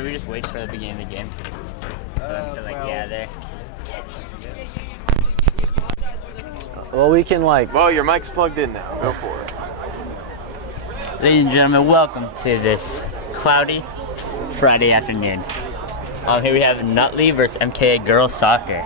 should we just wait for the beginning of the game? For them to gather. Well, we can Well, your mic's plugged in now. Go for it. Ladies and gentlemen, welcome to this cloudy Friday afternoon. Here we have Nutley versus MKA Girls Soccer.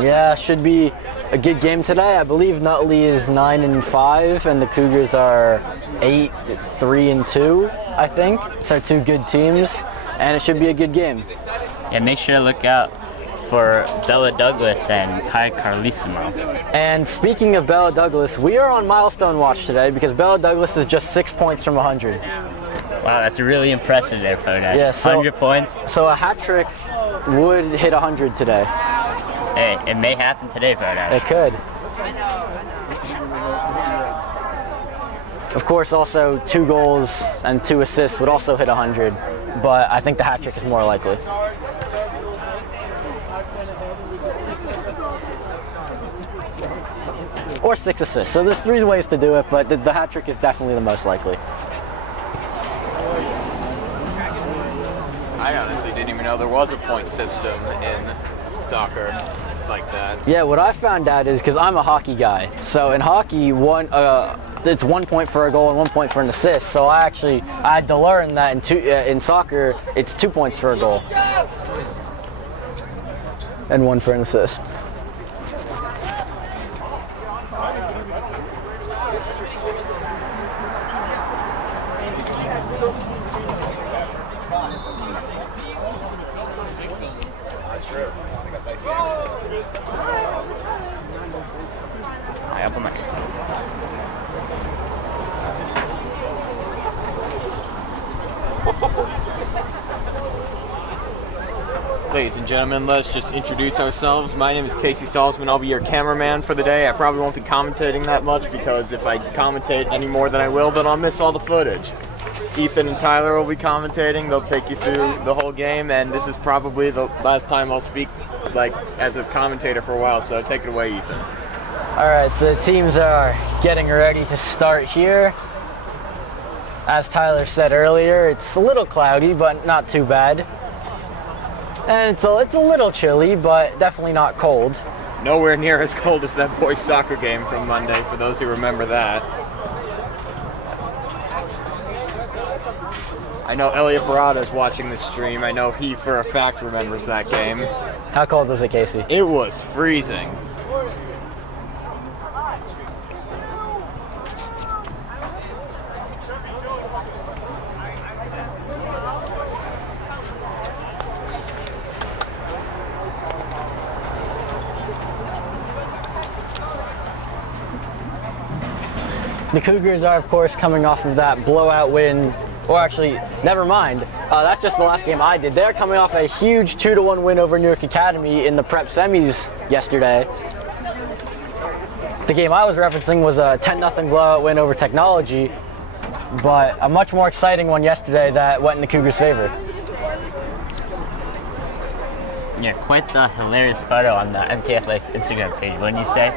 Yeah, should be a good game today. I believe Nutley is 9-5 and the Cougars are 8-3-2, I think. So 2 good teams, and it should be a good game. Yeah, make sure to look out for Bella Douglas and Kai Carlissimo. And speaking of Bella Douglas, we are on milestone watch today because Bella Douglas is just 6 points from 100. Wow, that's really impressive there, Podash. Yeah, 100 points. So a hat trick would hit 100 today. Hey, it may happen today, Podash. It could. Of course, also 2 goals and 2 assists would also hit 100, but I think the hat trick is more likely. Or 6 assists. So there's 3 ways to do it, but the hat trick is definitely the most likely. I honestly didn't even know there was a point system in soccer like that. Yeah, what I found out is because I'm a hockey guy. So in hockey, it's 1 point for a goal and 1 point for an assist. So I had to learn that in soccer, it's 2 points for a goal and 1 for an assist. Ladies and gentlemen, let's just introduce ourselves. My name is Casey Salzman. I'll be your cameraman for the day. I probably won't be commentating that much because if I commentate any more than I will, then I'll miss all the footage. Ethan and Tyler will be commentating. They'll take you through the whole game, and this is probably the last time I'll speak as a commentator for a while, so take it away, Ethan. All right, so the teams are getting ready to start here. As Tyler said earlier, it's a little cloudy, but not too bad. And it's a little chilly, but definitely not cold. Nowhere near as cold as that boys' soccer game from Monday, for those who remember that. I know Elliot Barada is watching this stream. I know he, for a fact, remembers that game. How cold was it, Casey? It was freezing. The Cougars are, of course, coming off of that blowout win. Or actually, never mind. That's just the last game I did. They're coming off a huge 2-1 win over Newark Academy in the prep semis yesterday. The game I was referencing was a 10-0 blowout win over Technology, but a much more exciting one yesterday that went in the Cougars' favor. Yeah, quite the hilarious photo on the MKA Athletics Instagram page, wouldn't you say?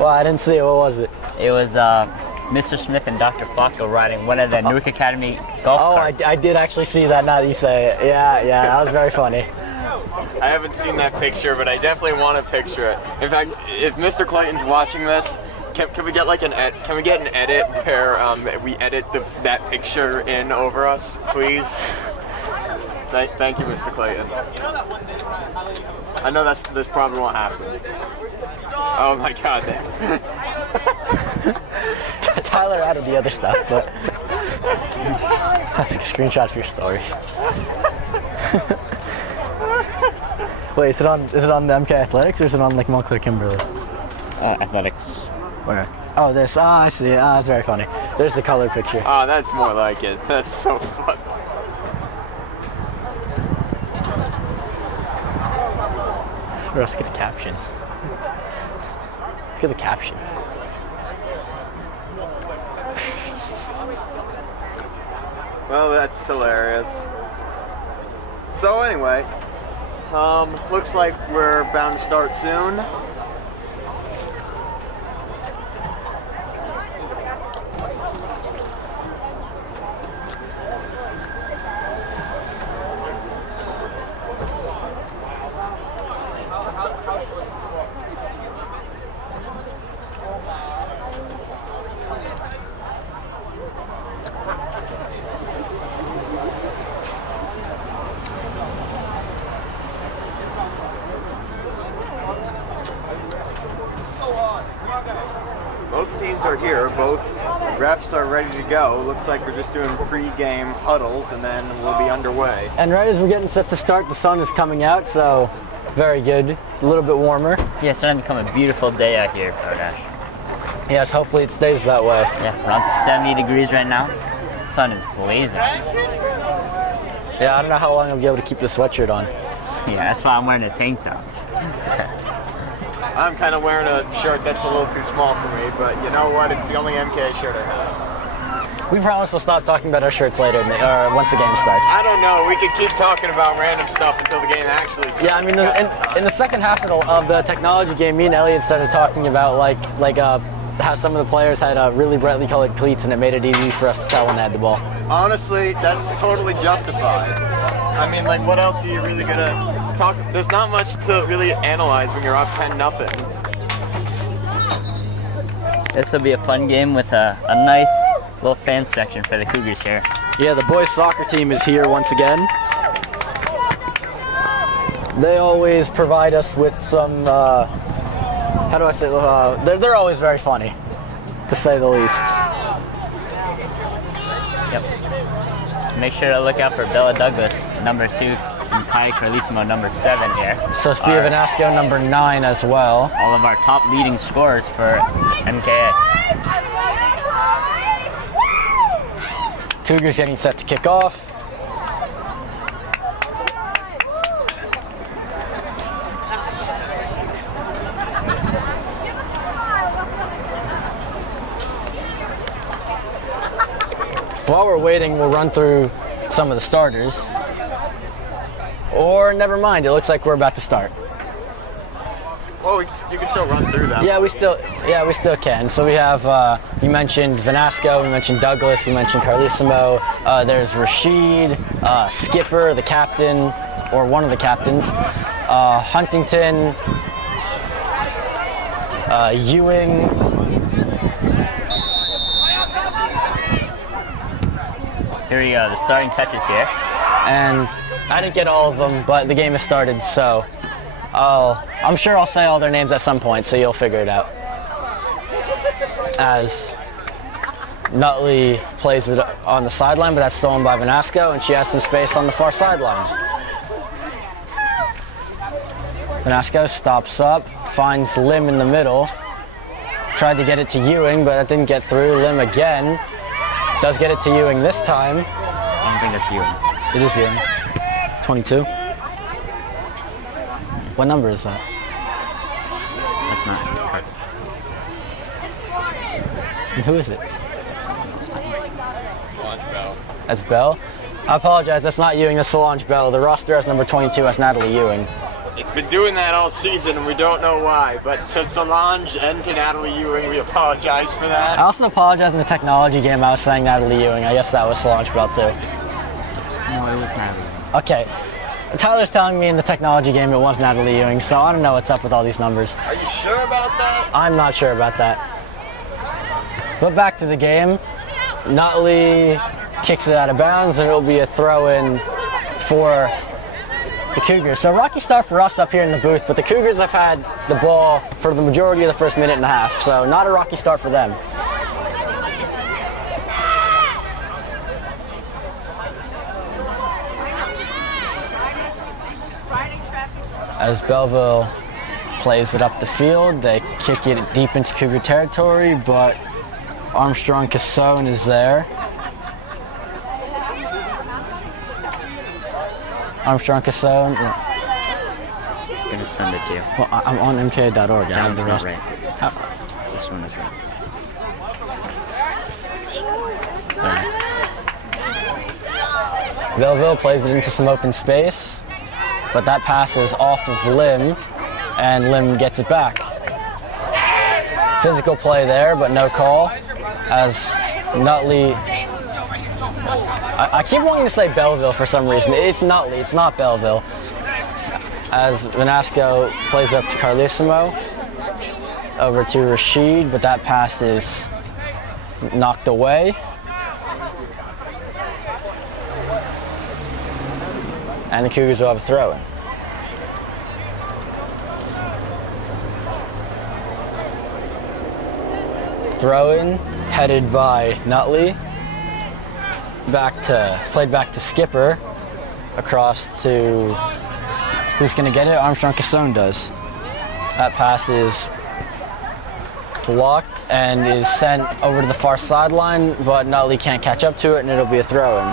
Well, I didn't see it. What was it? It was Mr. Smith and Dr. Flacco riding one of the Newark Academy golf carts. I did actually see that now that you say it. Yeah, that was very funny. I haven't seen that picture, but I definitely want to picture it. In fact, if Mr. Clayton's watching this, can we get an edit where we edit that picture in over us, please? Thank you, Mr. Clayton. I know this probably won't happen. Oh my God. Tyler added the other stuff, but I'll take a screenshot for your story. Wait, is it on the MKA Athletics or is it on Montclair Kimberly? Athletics. Where? Oh, this. I see it. That's very funny. There's the color picture. Oh, that's more like it. That's so fun. Look at the caption. Look at the caption. Well, that's hilarious. So anyway, looks like we're bound to start soon. Both teams are here. Both refs are ready to go. Looks like we're just doing pre-game huddles, and then we'll be underway. And right as we're getting set to start, the sun is coming out, so very good. A little bit warmer. Yeah, it's starting to become a beautiful day out here, Kodash. Yes, hopefully it stays that way. Yeah, we're on 70 degrees right now. Sun is blazing. Yeah, I don't know how long I'll be able to keep the sweatshirt on. Yeah, that's why I'm wearing a tank top. I'm kind of wearing a shirt that's a little too small for me, but you know what? It's the only MKA shirt I have. We promise we'll stop talking about our shirts later, once the game starts. I don't know. We could keep talking about random stuff until the game actually starts. Yeah, I mean, in the second half of the technology game, me and Elliot started talking about how some of the players had really brightly colored cleats, and it made it easy for us to tell when they had the ball. Honestly, that's totally justified. I mean, like, what else are you really gonna talk? There's not much to really analyze when you're up 10-0. This will be a fun game with a nice little fan section for the Cougars here. Yeah, the boys soccer team is here once again. They always provide us with some, how do I say, they're always very funny, to say the least. Yep. Make sure to look out for Bella Douglas, number 2, and Kai Carlissimo, number 7 here. Sophia Vanasco, number 9 as well. All of our top leading scorers for MKA. Cougars getting set to kick off. While we're waiting, we'll run through some of the starters. Or never mind, it looks like we're about to start. Well, you can still run through them. Yeah, we still can. So we have, you mentioned Vanasco, we mentioned Douglas, you mentioned Carlissimo. There's Rashid, Skipper, the captain, or one of the captains. Huntington, Ewing. Here we go, the starting touches here. And I didn't get all of them, but the game has started, so I'm sure I'll say all their names at some point, so you'll figure it out. As Nutley plays it on the sideline, but that's stolen by Vanasco, and she has some space on the far sideline. Vanasco stops up, finds Lim in the middle. Tried to get it to Ewing, but it didn't get through. Lim again. Does get it to Ewing this time. I don't think that's Ewing. It is Ewing. 22. What number is that? That's not her. And who is it? Solange Bell. That's Bell. I apologize, that's not Ewing, that's Solange Bell. The roster has number 22 as Natalie Ewing. It's been doing that all season, and we don't know why. But to Solange and to Natalie Ewing, we apologize for that. I also apologize in the technology game, I was saying Natalie Ewing. I guess that was Solange Bell too. No, it was Natalie. Okay. Tyler's telling me in the technology game it was Natalie Ewing, so I don't know what's up with all these numbers. Are you sure about that? I'm not sure about that. But back to the game. Nutley kicks it out of bounds, and it'll be a throw-in for the Cougars. So rocky start for us up here in the booth, but the Cougars have had the ball for the majority of the first minute and a half, so not a rocky start for them. As Belleville plays it up the field, they kick it deep into Cougar territory, but Armstrong Cassone is there. Armstrong Cassone. I'm gonna send it to you. Well, I'm on MKA.org. That one's not right. Oh. This one is right. Belleville plays it into some open space, but that pass is off of Lim, and Lim gets it back. Physical play there, but no call, as Nutley... I keep wanting to say Belleville for some reason. It's Nutley, it's not Belleville. As Vanasco plays up to Carlissimo, over to Rashid, but that pass is knocked away. And the Cougars will have a throw-in. Throw-in headed by Nutley. Played back to Skipper. Across to, who's going to get it? Armstrong Cassone does. That pass is blocked and is sent over to the far sideline, but Nutley can't catch up to it, and it'll be a throw-in.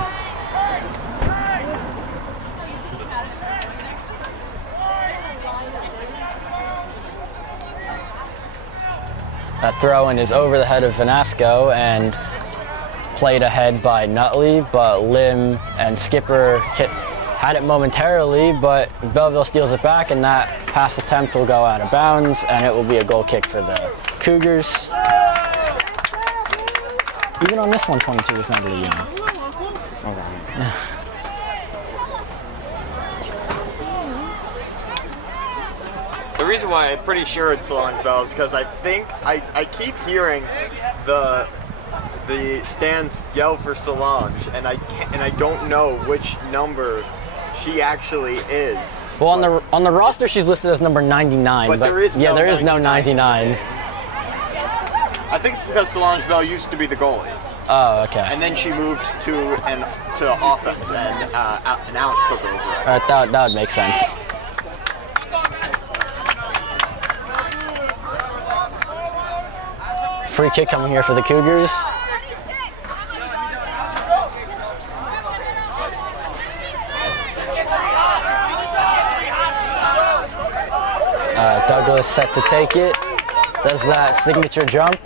That throw-in is over the head of Vanasco and played ahead by Nutley, but Lim and Skipper had it momentarily, but Belleville steals it back, and that pass attempt will go out of bounds, and it will be a goal kick for the Cougars. Even on this one, 22 is not really young. Okay. The reason why I'm pretty sure it's Solange Bell is because I think I keep hearing the stands yell for Solange, and I don't know which number she actually is. Well, on the roster, she's listed as number 99. But there is no 99. I think it's because Solange Bell used to be the goalie. Oh, okay. And then she moved to offense, and Alex took over. All right, that would make sense. Free kick coming here for the Cougars. Douglas set to take it. Does that signature jump.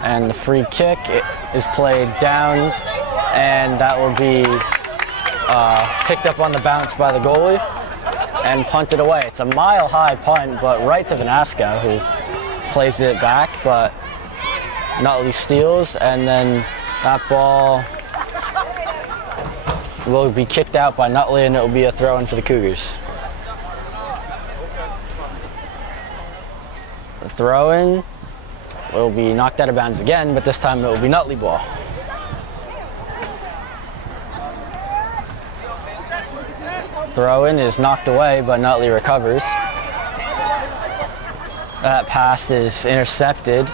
And the free kick is played down, and that will be picked up on the bounce by the goalie and punted away. It's a mile-high punt, but right to Vanasco, who plays it back, but Nutley steals, and then that ball will be kicked out by Nutley, and it will be a throw-in for the Cougars. The throw-in will be knocked out of bounds again, but this time it will be Nutley ball. Throw-in is knocked away, but Nutley recovers. That pass is intercepted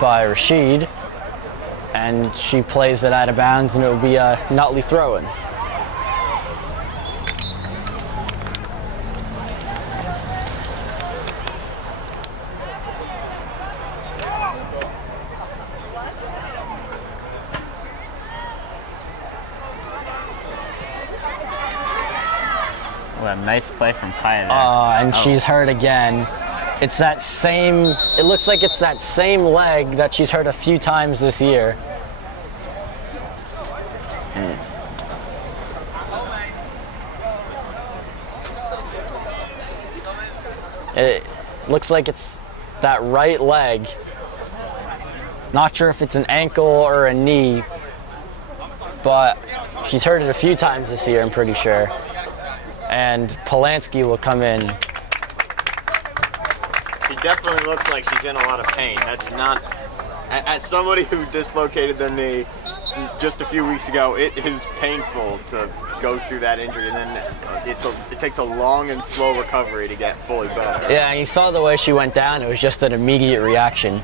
by Rashid, and she plays it out of bounds, and it will be a Nutley throw-in. What a nice play from Kaya there. And she's hurt again. It's that same, it looks like it's that same leg that she's hurt a few times this year. It looks like it's that right leg. Not sure if it's an ankle or a knee, but she's hurt it a few times this year, I'm pretty sure. And Polanski will come in. She definitely looks like she's in a lot of pain. That's not, as somebody who dislocated their knee just a few weeks ago, it is painful to go through that injury, and then it takes a long and slow recovery to get fully better. Yeah, and you saw the way she went down. It was just an immediate reaction.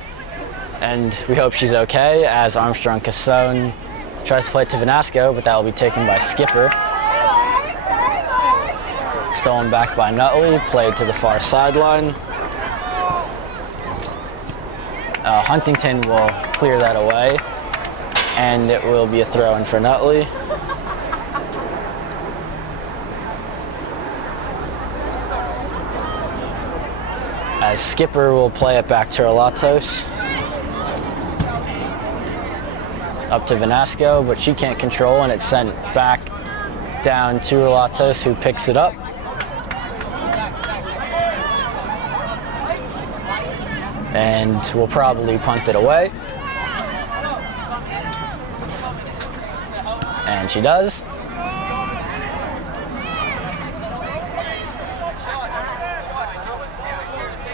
And we hope she's okay, as Armstrong Cassone tries to play it to Vanasco, but that will be taken by Skipper. Stolen back by Nutley, played to the far sideline. Huntington will clear that away, and it will be a throw-in for Nutley. As Skipper will play it back to Relatos. Up to Vanasco, but she can't control, and it's sent back down to Relatos, who picks it up. And will probably punt it away. And she does.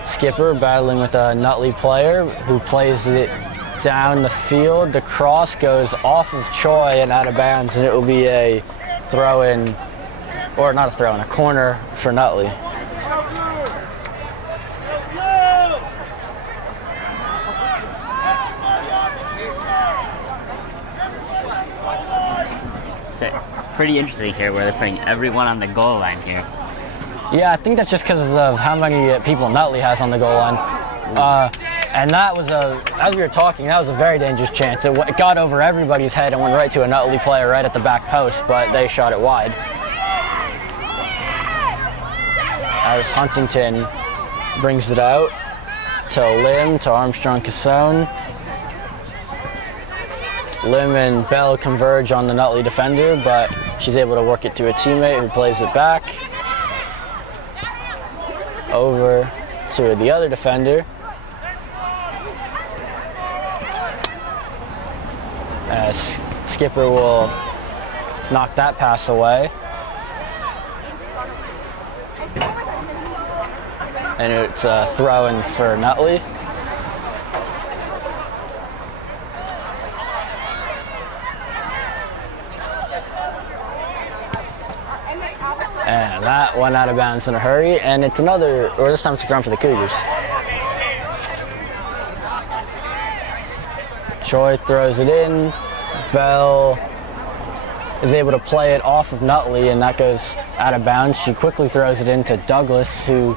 Skipper battling with a Nutley player who plays it down the field. The cross goes off of Choi and out of bounds, and it will be a throw-in, or not a throw-in, a corner for Nutley. pretty interesting here where they're putting everyone on the goal line here. Yeah, I think that's just because of how many people Nutley has on the goal line. And that was as we were talking, that was a very dangerous chance. It got over everybody's head and went right to a Nutley player right at the back post, but they shot it wide. As Huntington brings it out to Lim, to Armstrong Cassone. Lim and Bell converge on the Nutley defender, but she's able to work it to a teammate who plays it back. Over to the other defender. As Skipper will knock that pass away. And it's a throw-in for Nutley. And that went out of bounds in a hurry, and it's another, or this time it's a throw for the Cougars. Choi throws it in. Bell is able to play it off of Nutley, and that goes out of bounds. She quickly throws it into Douglas, who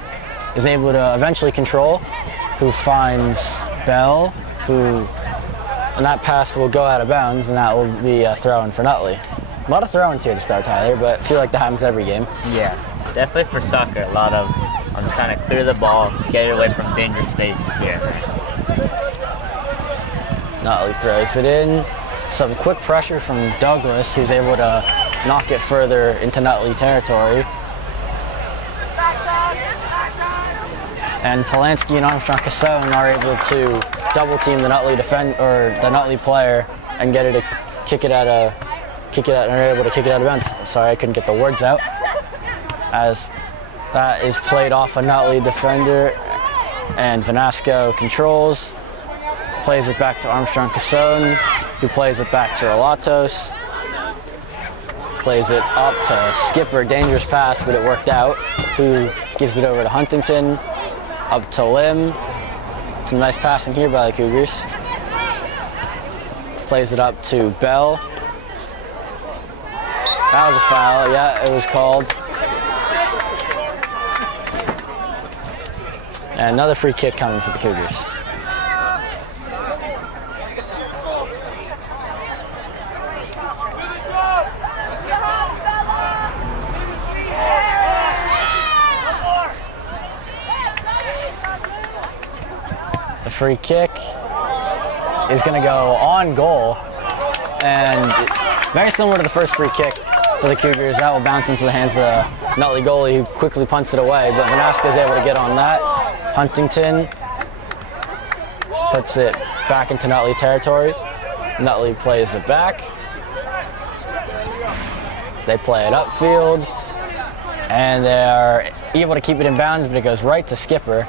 is able to eventually control, who finds Bell, and that pass will go out of bounds, and that will be a throw-in for Nutley. A lot of throw-ins here to start, Tyler, but I feel like that happens every game. Yeah, definitely for soccer. A lot of I'm trying to clear the ball, get it away from dangerous space here. Nutley throws it in. Some quick pressure from Douglas, who's able to knock it further into Nutley territory. And Polanski and Armstrong Cassone are able to double team the Nutley the Nutley player and get it to kick it out, and are able to kick it out of bounds. Sorry, I couldn't get the words out. As that is played off a Nutley defender, and Vanasco controls, plays it back to Armstrong Cassone, who plays it back to Relatos, plays it up to Skipper, dangerous pass, but it worked out, who gives it over to Huntington, up to Lim. Some nice passing here by the Cougars. Plays it up to Bell. That was a foul, yeah, it was called. And another free kick coming for the Cougars. The free kick is going to go on goal, and very similar to the first free kick for the Cougars. That will bounce into the hands of the Nutley goalie, who quickly punts it away, but Vanasco is able to get on that. Huntington puts it back into Nutley territory. Nutley plays it back. They play it upfield, and they are able to keep it in bounds, but it goes right to Skipper,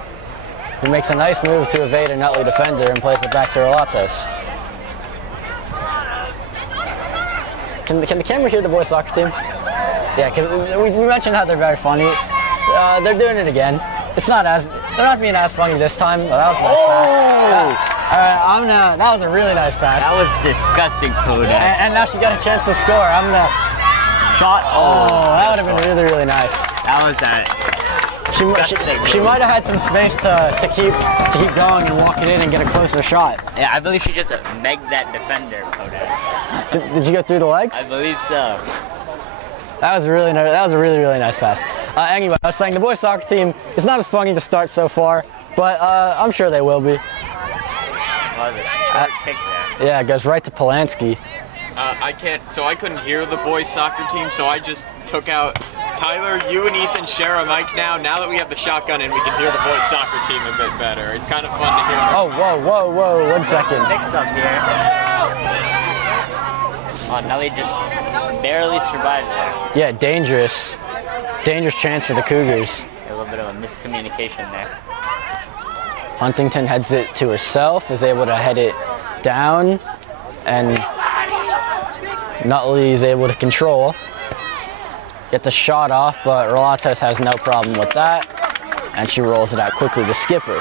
who makes a nice move to evade a Nutley defender and plays it back to Relatos. Can the camera hear the boys soccer team? Yeah, because we mentioned how they're very funny. They're doing it again. They're not being as funny this time. Well, that was a nice pass. That was a really nice pass. That was disgusting, Kodak. And now she got a chance to score. Shot. Oh, that would have been really, really nice. That was that. She might have had some space to keep going and walk it in and get a closer shot. Yeah, I believe she just megged that defender, Kodak. Did you go through the legs? I believe so. That was a really nice pass. Anyway, I was saying the boys soccer team is not as funny to start so far, but I'm sure they will be. Love it. Kick there. Yeah, it goes right to Polanski. I couldn't hear the boys soccer team, so I just took out Tyler, you and Ethan share a mic now. Now that we have the shotgun in, we can hear the boys soccer team a bit better. It's kind of fun to hear. Oh, whoa, 1 second. Mix up here. Oh, Nelly just barely survived there. Yeah, dangerous chance for the Cougars. A little bit of a miscommunication there. Huntington heads it to herself, is able to head it down, and Nutley is able to control. Get the shot off, but Relatos has no problem with that, and she rolls it out quickly to Skipper.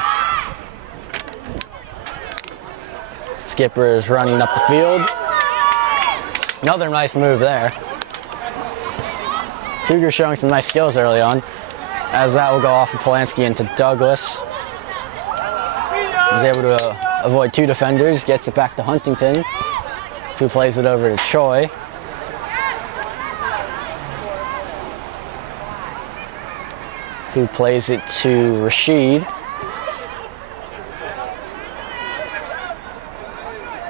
Skipper is running up the field. Another nice move there. Cougars showing some nice skills early on, as that will go off of Polanski into Douglas. He's able to avoid 2 defenders, gets it back to Huntington, who plays it over to Choi. Who plays it to Rashid.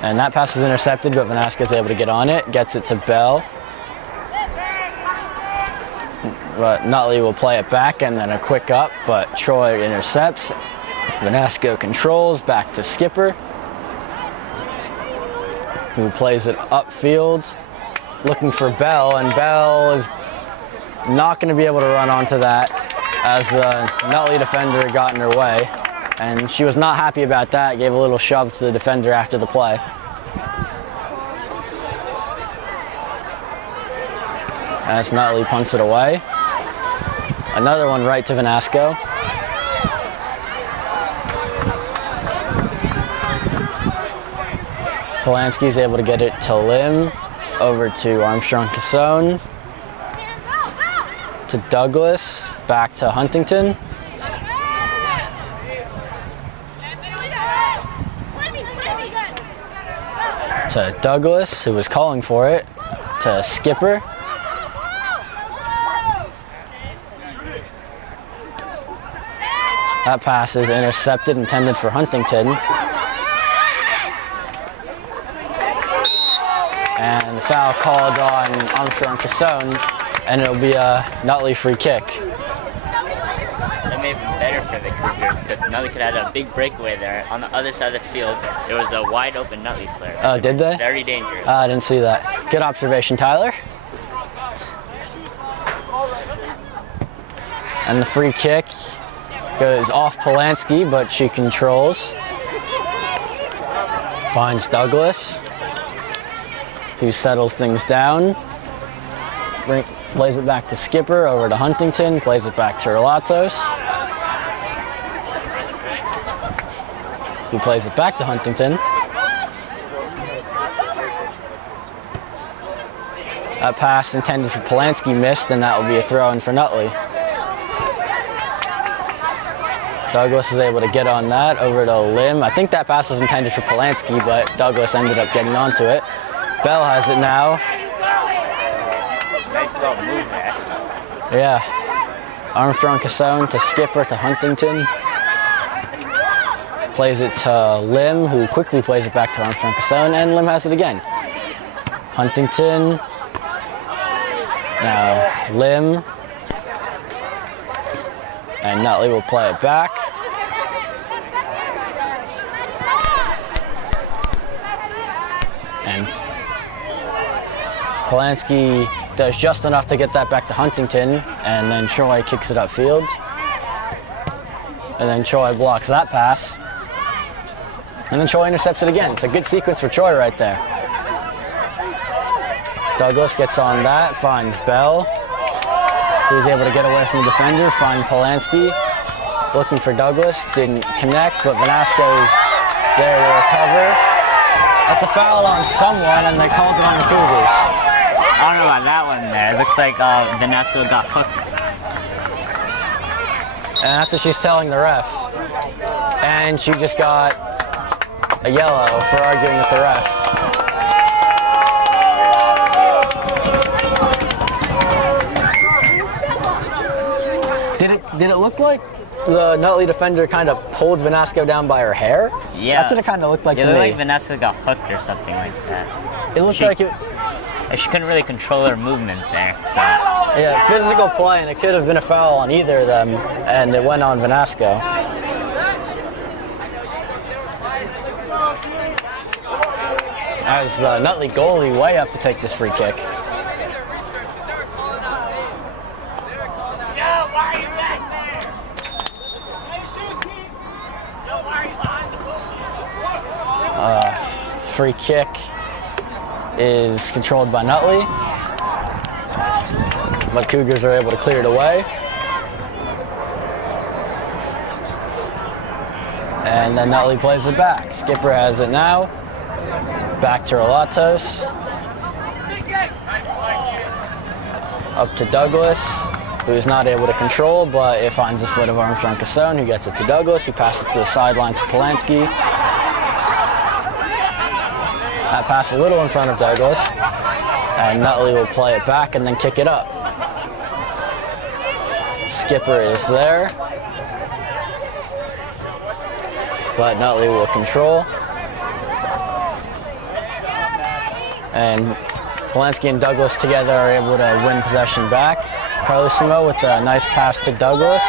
And that pass is intercepted, but Vanasco's able to get on it, gets it to Bell. But Nutley will play it back, and then a quick up, but Troy intercepts. Vanasco controls, back to Skipper, who plays it upfield, looking for Bell, and Bell is not going to be able to run onto that as the Nutley defender got in her way. And she was not happy about that, gave a little shove to the defender after the play. As Nutley punts it away. Another one right to Vanasco. Polanski's able to get it to Lim, over to Armstrong-Cassone, to Douglas, back to Huntington. To Douglas, who was calling for it, to Skipper. That pass is intercepted, intended for Huntington. And the foul called on Armstrong-Cassone, and it'll be a Nutley free kick. That made it better for the Cougars because Nutley could have had a big breakaway there. On the other side of the field, there was a wide open Nutley player. Oh, did they? Very dangerous. I didn't see that. Good observation, Tyler. And the free kick goes off Polanski, but she controls. Finds Douglas, who settles things down. Plays it back to Skipper, over to Huntington, plays it back to Relatos, who plays it back to Huntington. That pass intended for Polanski missed, and that will be a throw-in for Nutley. Douglas is able to get on that, over to Lim. I think that pass was intended for Polanski, but Douglas ended up getting onto it. Bell has it now. Nice little move there. Yeah. Armstrong-Cassone to Skipper to Huntington. Plays it to Lim, who quickly plays it back to Armstrong-Cassone, and Lim has it again. Huntington. Now Lim. And Nutley will play it back. And Polanski does just enough to get that back to Huntington, and then Troy kicks it upfield. And then Troy blocks that pass. And then Troy intercepts it again. It's a good sequence for Troy right there. Douglas gets on that, finds Bell, who's able to get away from the defender, find Polanski, looking for Douglas, didn't connect, but Vanasco's there to recover. That's a foul on someone, and they called it on the Cougars. I don't know about that one there. It looks like Vanasco got hooked. And that's what she's telling the ref. And she just got a yellow for arguing with the ref. Did it look like the Nutley defender kind of pulled Vanasco down by her hair? Yeah. That's what it kind of looked like to me. It looked like Vanasco got hooked or something like that. It looked like it. She couldn't really control her movement there. So. Yeah, physical play, and it could have been a foul on either of them, and it went on Vanasco. As the Nutley goalie way up to take this free kick. Free kick is controlled by Nutley, but Cougars are able to clear it away. And then Nutley plays it back. Skipper has it now. Back to Relatos. Up to Douglas, who's not able to control, but it finds the foot of Armstrong Casson, who gets it to Douglas, who passes to the sideline to Polanski. That pass a little in front of Douglas, and Nutley will play it back and then kick it up. Skipper is there, but Nutley will control. And Polanski and Douglas together are able to win possession back. Carlosimo with a nice pass to Douglas,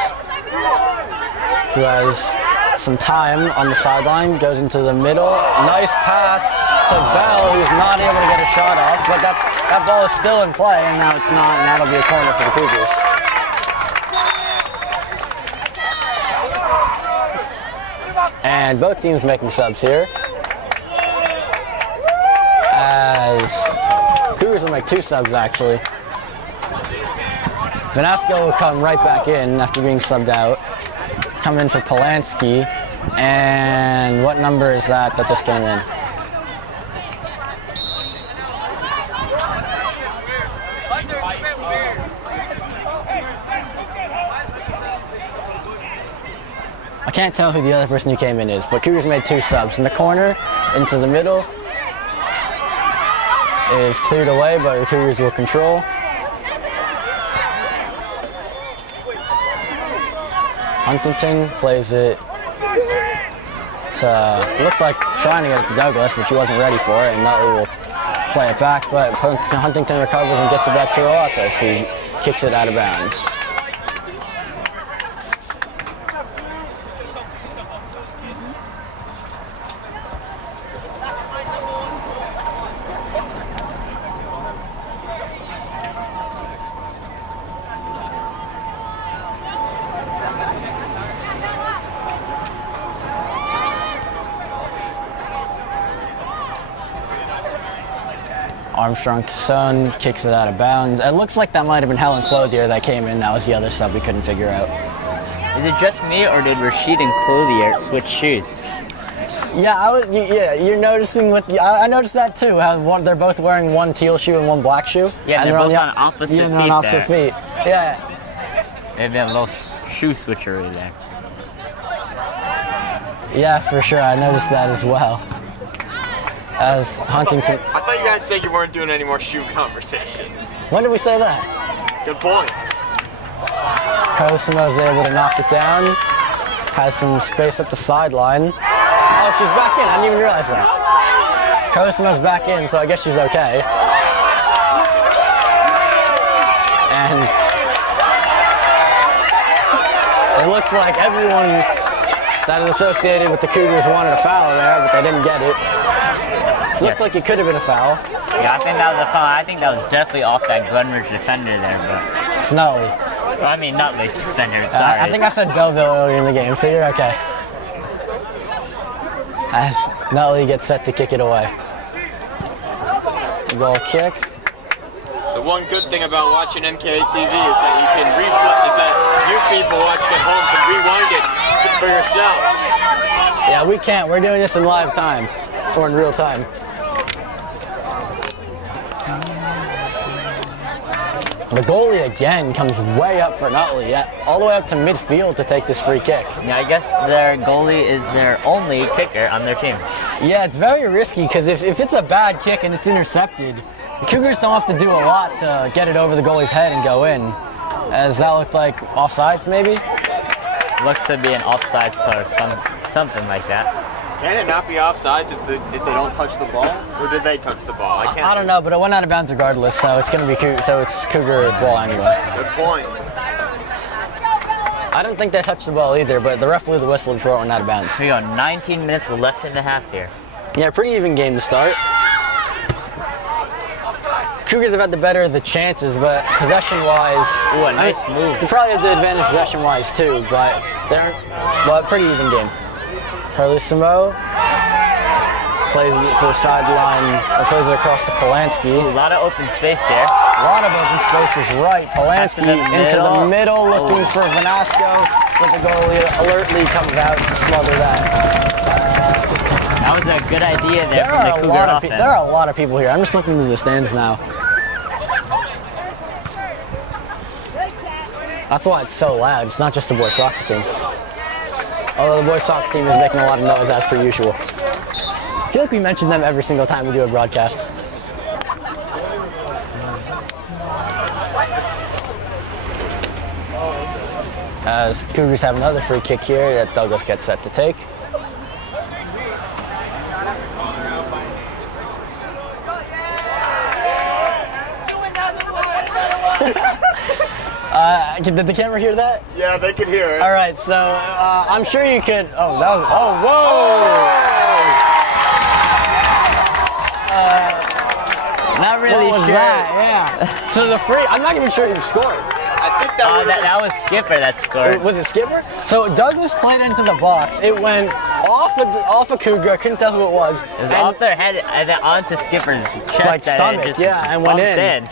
who has some time on the sideline, goes into the middle. Nice pass to Bell, who's not able to get a shot off, but that ball is still in play, and now it's not, and that'll be a corner for the Cougars. And both teams making subs here, as Cougars will make 2 subs actually. Vanasco will come right back in after being subbed out. Come in for Polanski. And what number is that just came in? I can't tell who the other person who came in is, but Cougars made 2 subs. In the corner, into the middle, is cleared away, but the Cougars will control. Huntington plays it to, looked like trying to get it to Douglas, but she wasn't ready for it, and Nutley will play it back, but Huntington recovers and gets it back to Relatos, who kicks it out of bounds. Armstrong Casson kicks it out of bounds. It looks like that might have been Helen Clothier that came in. That was the other sub we couldn't figure out. Is it just me, or did Rashid and Clothier switch shoes? Yeah, you're noticing I noticed that too. How they're both wearing one teal shoe and one black shoe. Yeah, and they're both on opposite feet. On opposite feet. Yeah. Maybe a little shoe switchery there. Yeah, for sure. I noticed that as well. As Huntington. I thought you guys said you weren't doing any more shoe conversations. When did we say that? Good point. Carlosimo is able to knock it down. Has some space up the sideline. Oh, she's back in. I didn't even realize that. Carlosimo's back in, so I guess she's okay. And it looks like everyone that is associated with the Cougars wanted a foul there, but they didn't get it. Looked like it could have been a foul. Yeah, I think that was a foul. I think that was definitely off that Glenridge defender there, but it's Nutley. Well, I mean Nutley's defender, sorry. I think I said Belleville earlier in the game, so you're okay. As Nutley gets set to kick it away. Goal kick. The one good thing about watching MKA TV is that you can you people watching at home can rewind it for yourselves. Yeah, we can't. We're doing this in live time. Or in real time. The goalie again comes way up for Nutley, all the way up to midfield to take this free kick. Yeah, I guess their goalie is their only kicker on their team. Yeah, it's very risky because if it's a bad kick and it's intercepted, the Cougars don't have to do a lot to get it over the goalie's head and go in. As that looked like offsides, maybe? Looks to be an offsides call or something like that. Can it not be offsides if they don't touch the ball, or did they touch the ball? I don't know, but it went out of bounds regardless, so it's going to be it's Cougar ball anyway. Good point. I don't think they touched the ball either, but the ref blew the whistle before it went out of bounds. So we got 19 minutes left in the half here. Yeah, pretty even game to start. Cougars have had the better of the chances, but possession-wise... Ooh, a nice move. They probably have the advantage possession-wise too, but pretty even game. Carlosimo plays it to the sideline, or plays it across to Polanski. Ooh, a lot of open space there. A lot of open space is right. Polanski into the middle, looking for Vanasco, but the goalie alertly comes out to smother that. That was a good idea there from the Cougar offense. There are a lot of people here. I'm just looking into the stands now. That's why it's so loud. It's not just the boys soccer team. Although the boys soccer team is making a lot of noise as per usual. I feel like we mention them every single time we do a broadcast. As Cougars have another free kick here that Douglas gets set to take. Did the camera hear that? Yeah, they could hear it. All right, so I'm sure you could. Oh, that was. Oh, whoa! Not really What was sure. that? Yeah. So the free. I'm not even sure who scored. I think That was Skipper that scored. Was it Skipper? So Douglas played into the box. It went off a Cougar. I couldn't tell who it was. It was off their head and then onto Skipper's chest. Like that stomach, it just yeah, and went bumped in.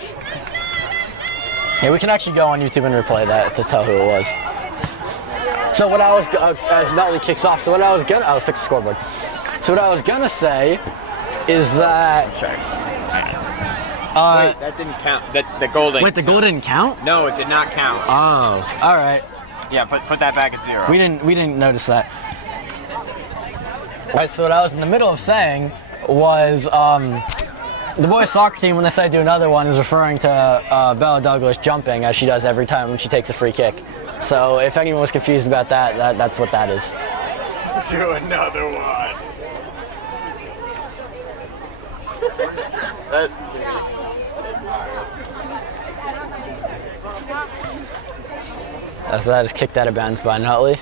Yeah, we can actually go on YouTube and replay that to tell who it was. So what I was, as Nutley kicks off, I'll fix the scoreboard. So what I was gonna say is that. Sorry. Wait, that didn't count. The goal didn't. Wait, the goal didn't count? No, it did not count. Oh, all right. Yeah, put that back at 0. We didn't notice that. All right, so what I was in the middle of saying was the boys soccer team, when they say do another one, is referring to Bella Douglas jumping as she does every time when she takes a free kick. So if anyone was confused about that's what that is. Do another one. So that is kicked out of bounds by Nutley.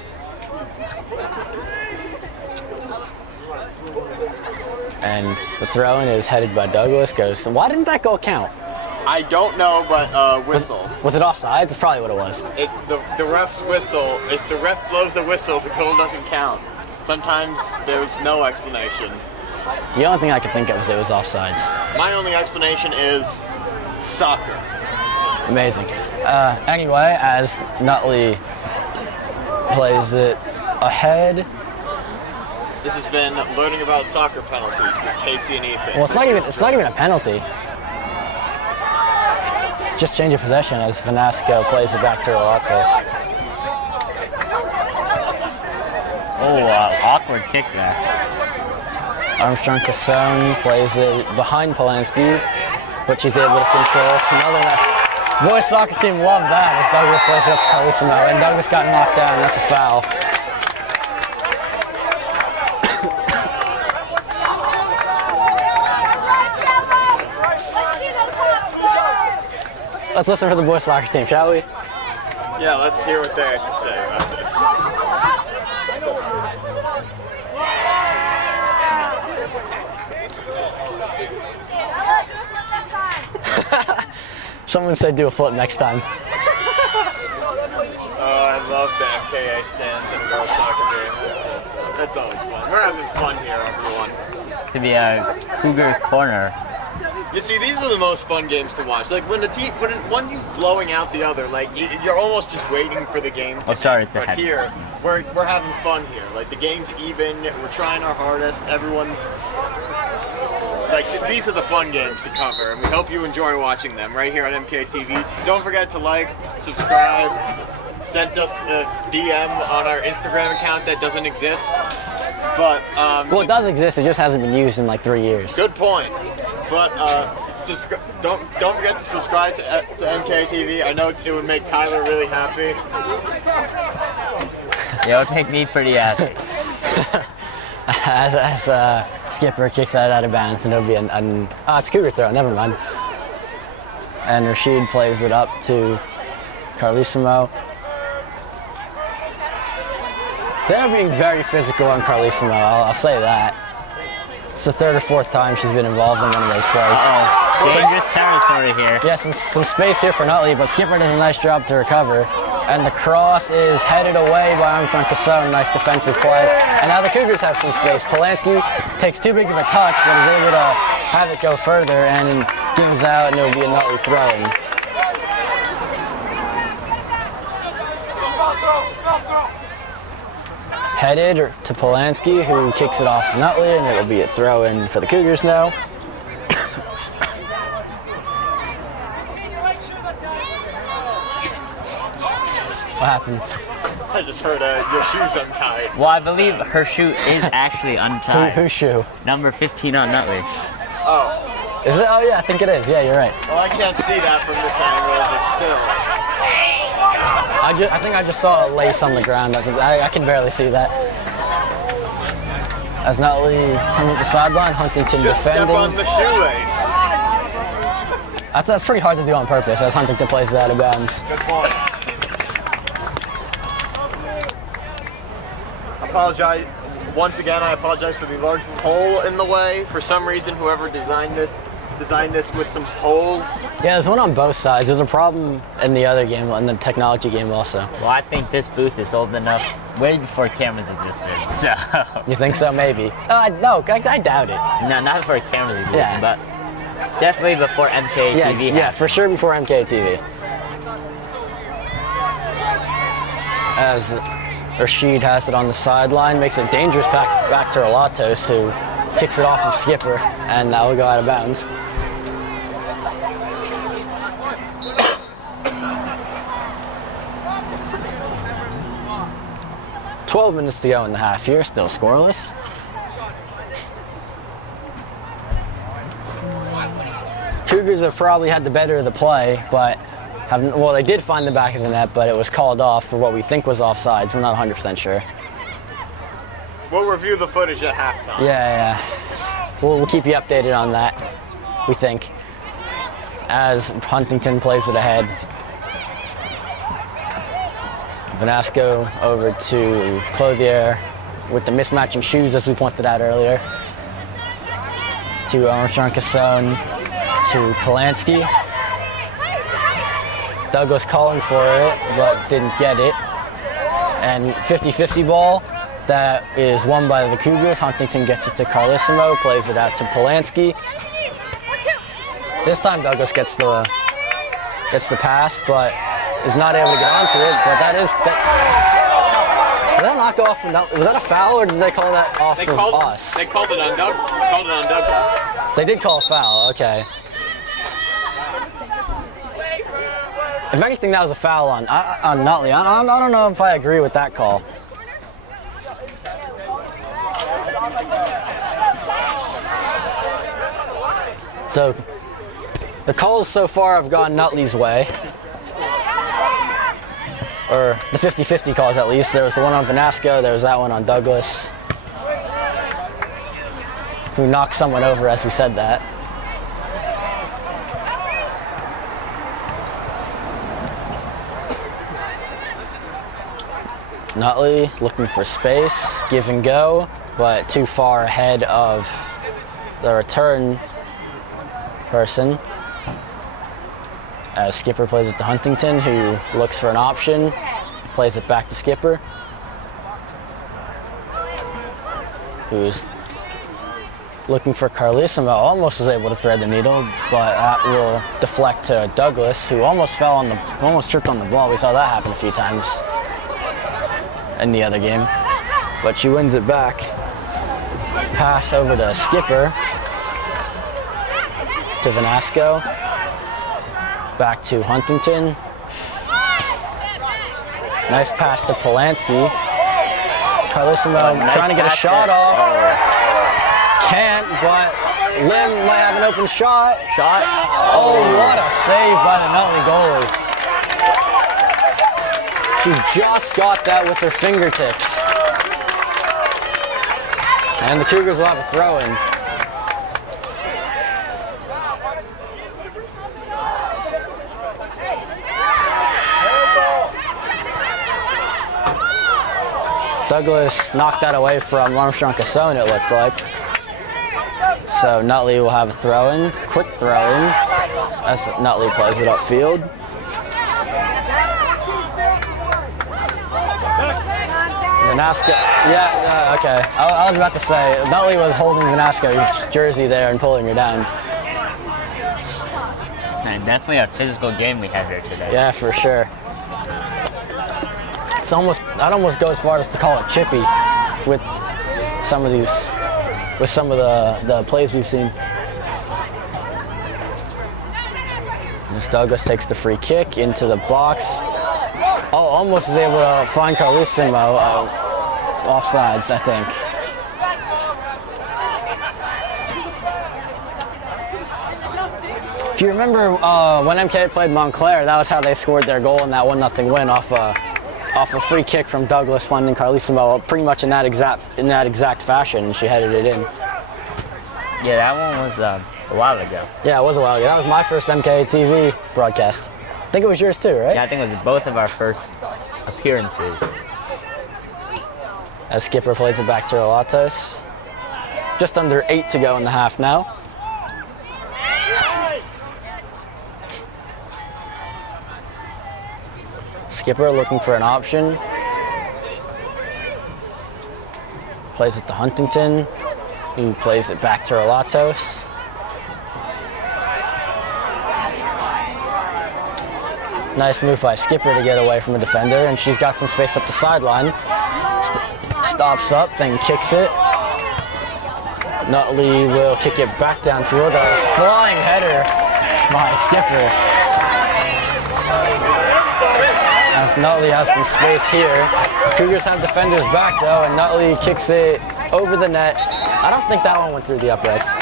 And the throw-in is headed by Douglas. Goes. Why didn't that goal count? I don't know, but whistle. Was it offside? That's probably what it was. The ref's whistle. If the ref blows a whistle, the goal doesn't count. Sometimes there's no explanation. The only thing I could think of is it was offsides. My only explanation is soccer. Amazing. Anyway, as Nutley plays it ahead. This has been learning about soccer penalties with Casey and Ethan. Well, it's not even a penalty. Just change of possession as Vanasco plays it back to Relatos. Oh, awkward kick there. Armstrong Cassone plays it behind Polanski, but she's able to control. Boys soccer team love that as Douglas plays it up to Carlissimo, and Douglas got knocked down. That's a foul. Let's listen for the boys soccer team, shall we? Yeah, let's hear what they have to say about this. Someone said do a flip next time. Oh, I love the MKA stands in a girls soccer game. That's always fun. We're having fun here, everyone. To be a Cougar corner. You see, these are the most fun games to watch. Like when one team's blowing out the other, like you're almost just waiting for the game to Oh, sorry, end. it's a But head. here, we're having fun here. Like the game's even. We're trying our hardest. Everyone's like these are the fun games to cover, and we hope you enjoy watching them right here on MKA TV. Don't forget to like, subscribe, send us a DM on our Instagram account that doesn't exist. But Well, it does exist. It just hasn't been used in like 3 years. good point. But don't forget to subscribe to MKA TV. I know it would make Tyler really happy. Yeah, it would make me pretty happy. As Skipper kicks that out of bounds, and it'll be it's a Cougar throw. Never mind. And Rashid plays it up to Carlissimo. They're being very physical on Carlissimo. I'll say that. It's the third or fourth time she's been involved in one of those plays. Uh-oh. Dangerous territory here. Yeah, some space here for Nutley, but Skipper does a nice job to recover. And the cross is headed away by Armstrong Cassone. Nice defensive play. And now the Cougars have some space. Polanski takes too big of a touch, but is able to have it go further and gives out, and it'll be a Nutley throw-in. Headed to Polanski, who kicks it off Nutley, and it'll be a throw-in for the Cougars now. What happened? I just heard your shoes untied. Well, I believe her shoe is actually untied. Whose shoe? Number 15 on Nutley. Oh. Is it? Oh yeah, I think it is. Yeah, you're right. Well, I can't see that from this angle, but still. I think I just saw a lace on the ground. I can barely see that. As Nutley comes up the sideline, Huntington Just defending. step on the shoelace. That's pretty hard to do on purpose as Huntington plays it out of bounds. Good point. Apologize. Once again, I apologize for the large hole in the way. For some reason, whoever designed this with some poles. Yeah, there's one on both sides. There's a problem in the other game, in the technology game also. Well, I think this booth is old enough way before cameras existed. So. You think so? Maybe. No, I doubt it. No, not before cameras existed, Yeah. but definitely before MKA Yeah, TV. yeah, for sure before MKA TV. As Rashid has it on the sideline, makes it dangerous back to Relatos, who kicks it off of Skipper, and that will go out of bounds. "12 minutes to go in the half here, still scoreless. Cougars have probably had the better of the play, but they did find the back of the net, but it was called off for what we think was offsides. We're not 100% sure. We'll review the footage at halftime. Yeah. We'll keep you updated on that, we think, as Huntington plays it ahead. Vanasco over to Clothier with the mismatching shoes, as we pointed out earlier. To Armstrong Casson, to Polanski. Douglas calling for it, but didn't get it. And 50-50 ball that is won by the Cougars. Huntington gets it to Carlissimo, plays it out to Polanski. This time Douglas gets the pass, but is not able to get onto it. But was that knocked off? Was that a foul, or did they call that off of us? They called it on Douglas. They did call a foul. Okay. If anything, that was a foul on Nutley. I don't know if I agree with that call. So, the calls so far have gone Nutley's way. Or the 50-50 calls, at least. There was the one on Vanasco, there was that one on Douglas, who knocked someone over as we said that. Nutley looking for space, give and go, but too far ahead of the return person. As Skipper plays it to Huntington, who looks for an option, plays it back to Skipper, who's looking for Carlissimo. Almost was able to thread the needle, but that will deflect to Douglas, who almost tripped on the ball. We saw that happen a few times in the other game, but she wins it back. Pass over to Skipper, to Vanasco, back to Huntington. Nice pass to Polanski. Carlissimo trying to get a shot off. Can't, but Lim might have an open shot. Oh, what a save by the Nutley goalie. She just got that with her fingertips. And the Cougars will have a throw-in. Douglas knocked that away from Armstrong Casson, it looked like. So Nutley will have a throw-in, quick throw-in, as Nutley plays it upfield. Vanasco, okay. I was about to say, Nutley was holding Vanasco's jersey there and pulling her down. And definitely a physical game we had here today. Yeah, for sure. I'd almost go as far as to call it chippy with some of the plays we've seen. As Douglas takes the free kick into the box. Oh, almost is able to find Carlissimo offsides, I think. If you remember when MKA played Montclair, that was how they scored their goal in that 1-0 win off a free kick from Douglas funding Carlissimo, pretty much in that exact fashion, and she headed it in. Yeah, that one was a while ago. Yeah, it was a while ago. That was my first MKA TV broadcast. I think it was yours too, right? Yeah, I think it was both of our first appearances. As Skipper plays it back to Relatos. Just under 8 to go in the half now. Skipper looking for an option. Plays it to Huntington, who plays it back to Relatos. Nice move by Skipper to get away from a defender, and she's got some space up the sideline. Stops up, then kicks it. Nutley will kick it back downfield. A flying header by Skipper. As Nutley has some space here. Cougars have defenders back though, and Nutley kicks it over the net. I don't think that one went through the uprights.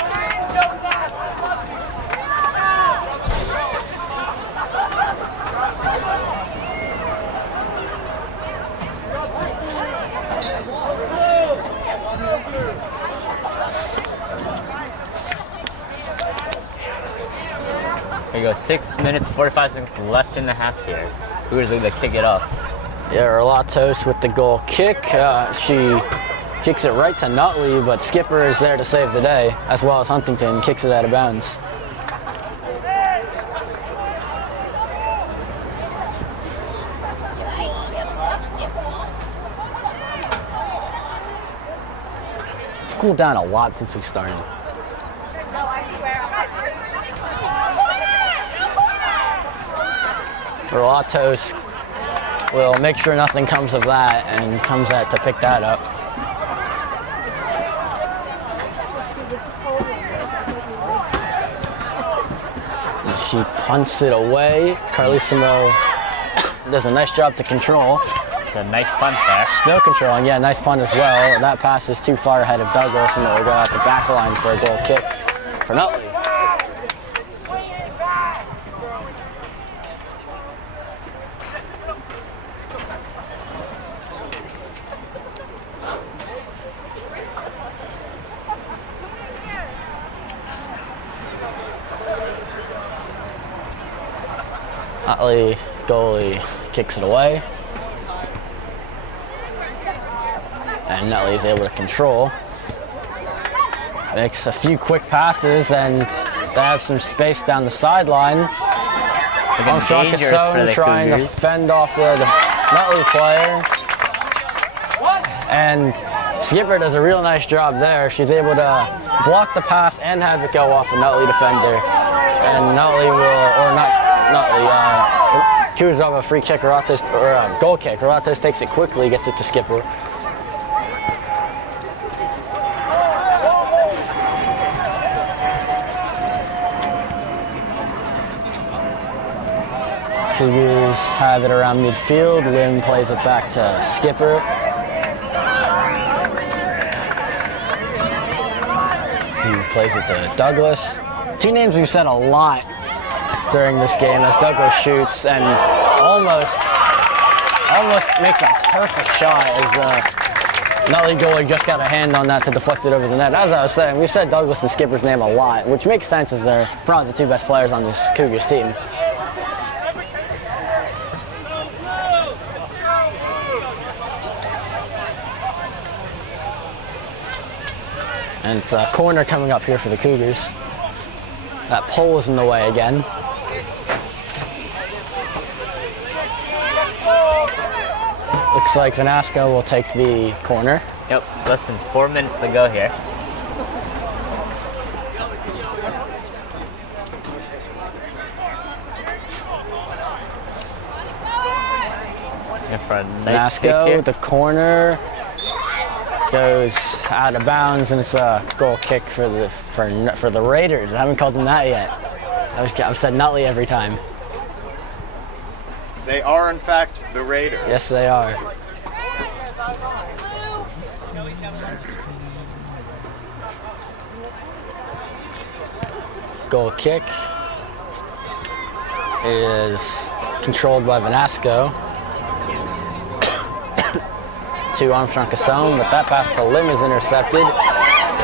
There you go, 6 minutes, 45 seconds left in the half here. Cougars looking to kick it up. Yeah, Relatos with the goal kick. She kicks it right to Nutley, but Skipper is there to save the day, as well as Huntington kicks it out of bounds. It's cooled down a lot since we started. Relatos will make sure nothing comes of that and comes out to pick that up. And she punts it away. Carlissimo does a nice job to control. It's a nice punt there. Still controlling, yeah, nice punt as well. That pass is too far ahead of Douglas, and it will go out the back line for a goal kick for Nutley. Nutley goalie kicks it away. And Nutley is able to control. Makes a few quick passes, and they have some space down the sideline. Dangerous for the trying Cougars. to fend off the Nutley player. And Skipper does a real nice job there. She's able to block the pass and have it go off a Nutley defender. And Nutley will, or not Nutley, Cougars have a free kick, or a goal kick. Relatos takes it quickly, gets it to Skipper. Cougars have it around midfield. Lim plays it back to Skipper. He plays it to Douglas. Two names we've said a lot during this game as Douglas shoots and almost makes a perfect shot as Nutley goalie just got a hand on that to deflect it over the net. As I was saying, we've said Douglas and Skipper's name a lot, which makes sense as they're probably the two best players on this Cougars team. And it's a corner coming up here for the Cougars. That pole is in the way again. Looks like Vanasco will take the corner. Yep, less than 4 minutes to go here. And for a nice kick Vanasco here. with the corner goes out of bounds, and it's a goal kick for the Raiders. I haven't called them that yet. I've said Nutley every time. They are, in fact, the Raiders. Yes, they are. Goal kick is controlled by Vanasco to Armstrong Casone, but that pass to Lim is intercepted,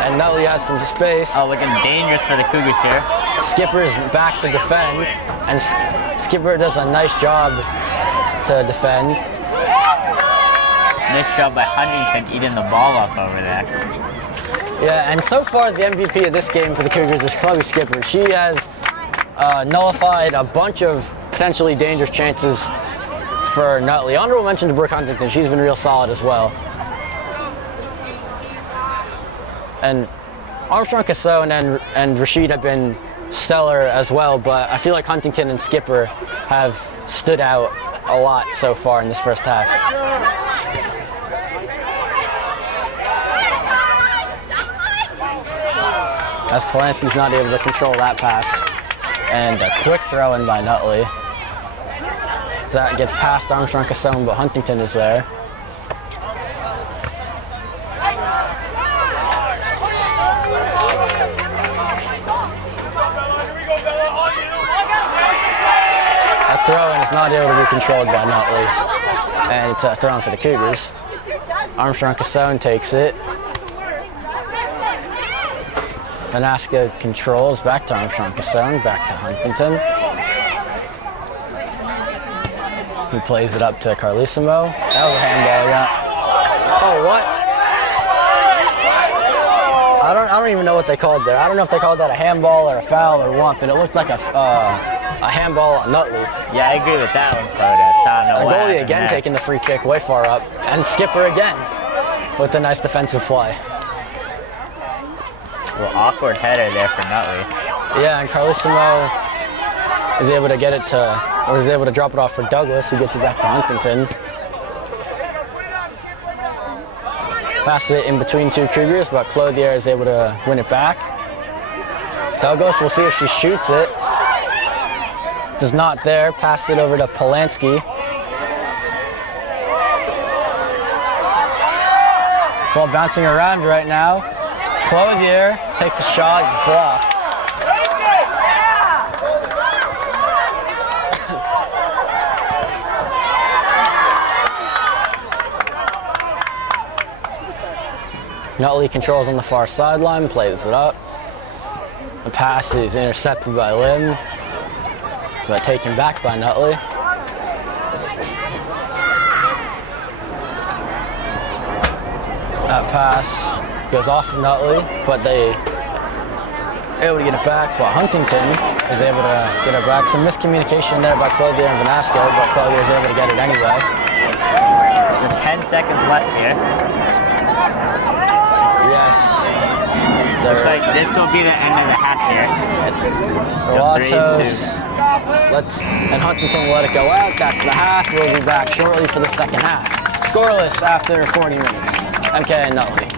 and Nutley has some space. Oh, looking dangerous for the Cougars here. Skipper's back to defend, and Skipper does a nice job to defend. Nice job by Huntington eating the ball up over there. Yeah, and so far the MVP of this game for the Cougars is Chloe Skipper. She has nullified a bunch of potentially dangerous chances for Nutley. Honorable mention to Brooke Huntington. She's been real solid as well. And Armstrong Casone and Rashid have been stellar as well, but I feel like Huntington and Skipper have stood out a lot so far in this first half. As Polanski's not able to control that pass. And a quick throw in by Nutley. That gets past Armstrong Casone, but Huntington is there. That throw-in is not able to be controlled by Nutley. And it's a throw-in for the Cougars. Armstrong Casone takes it. Vanasco controls, back to Armstrong Casone, back to Huntington. He plays it up to Carlissimo. That was a handball, yeah. Oh, what? I don't even know what they called there. I don't know if they called that a handball or a foul or what, but it looked like a handball on Nutley. Yeah, I agree with that one, Coda. I don't know The what goalie happened again there. taking the free kick way far up, and Skipper again with a nice defensive play. Well, awkward header there for Nutley. Yeah, and Carlissimo is able to get it to, or is able to drop it off for Douglas, who gets it back to Huntington. Passes it in between two Cougars, but Clothier is able to win it back. Douglas, we'll see if she shoots it. Does not there. Pass it over to Polanski. Ball bouncing around right now. Clothier takes a shot, it's blocked. Nutley controls on the far sideline, plays it up. The pass is intercepted by Lim, but taken back by Nutley. That pass goes off of Nutley, but they able to get it back. But Huntington is able to get it back. Some miscommunication there by Clothier and Vanasco, but Clothier is able to get it anyway. With 10 seconds left here. Yes. Looks like this will be the end of the half here. Relatos, and Huntington will let it go out. That's the half. We'll be back shortly for the second half. Scoreless after 40 minutes. MKA and Nutley.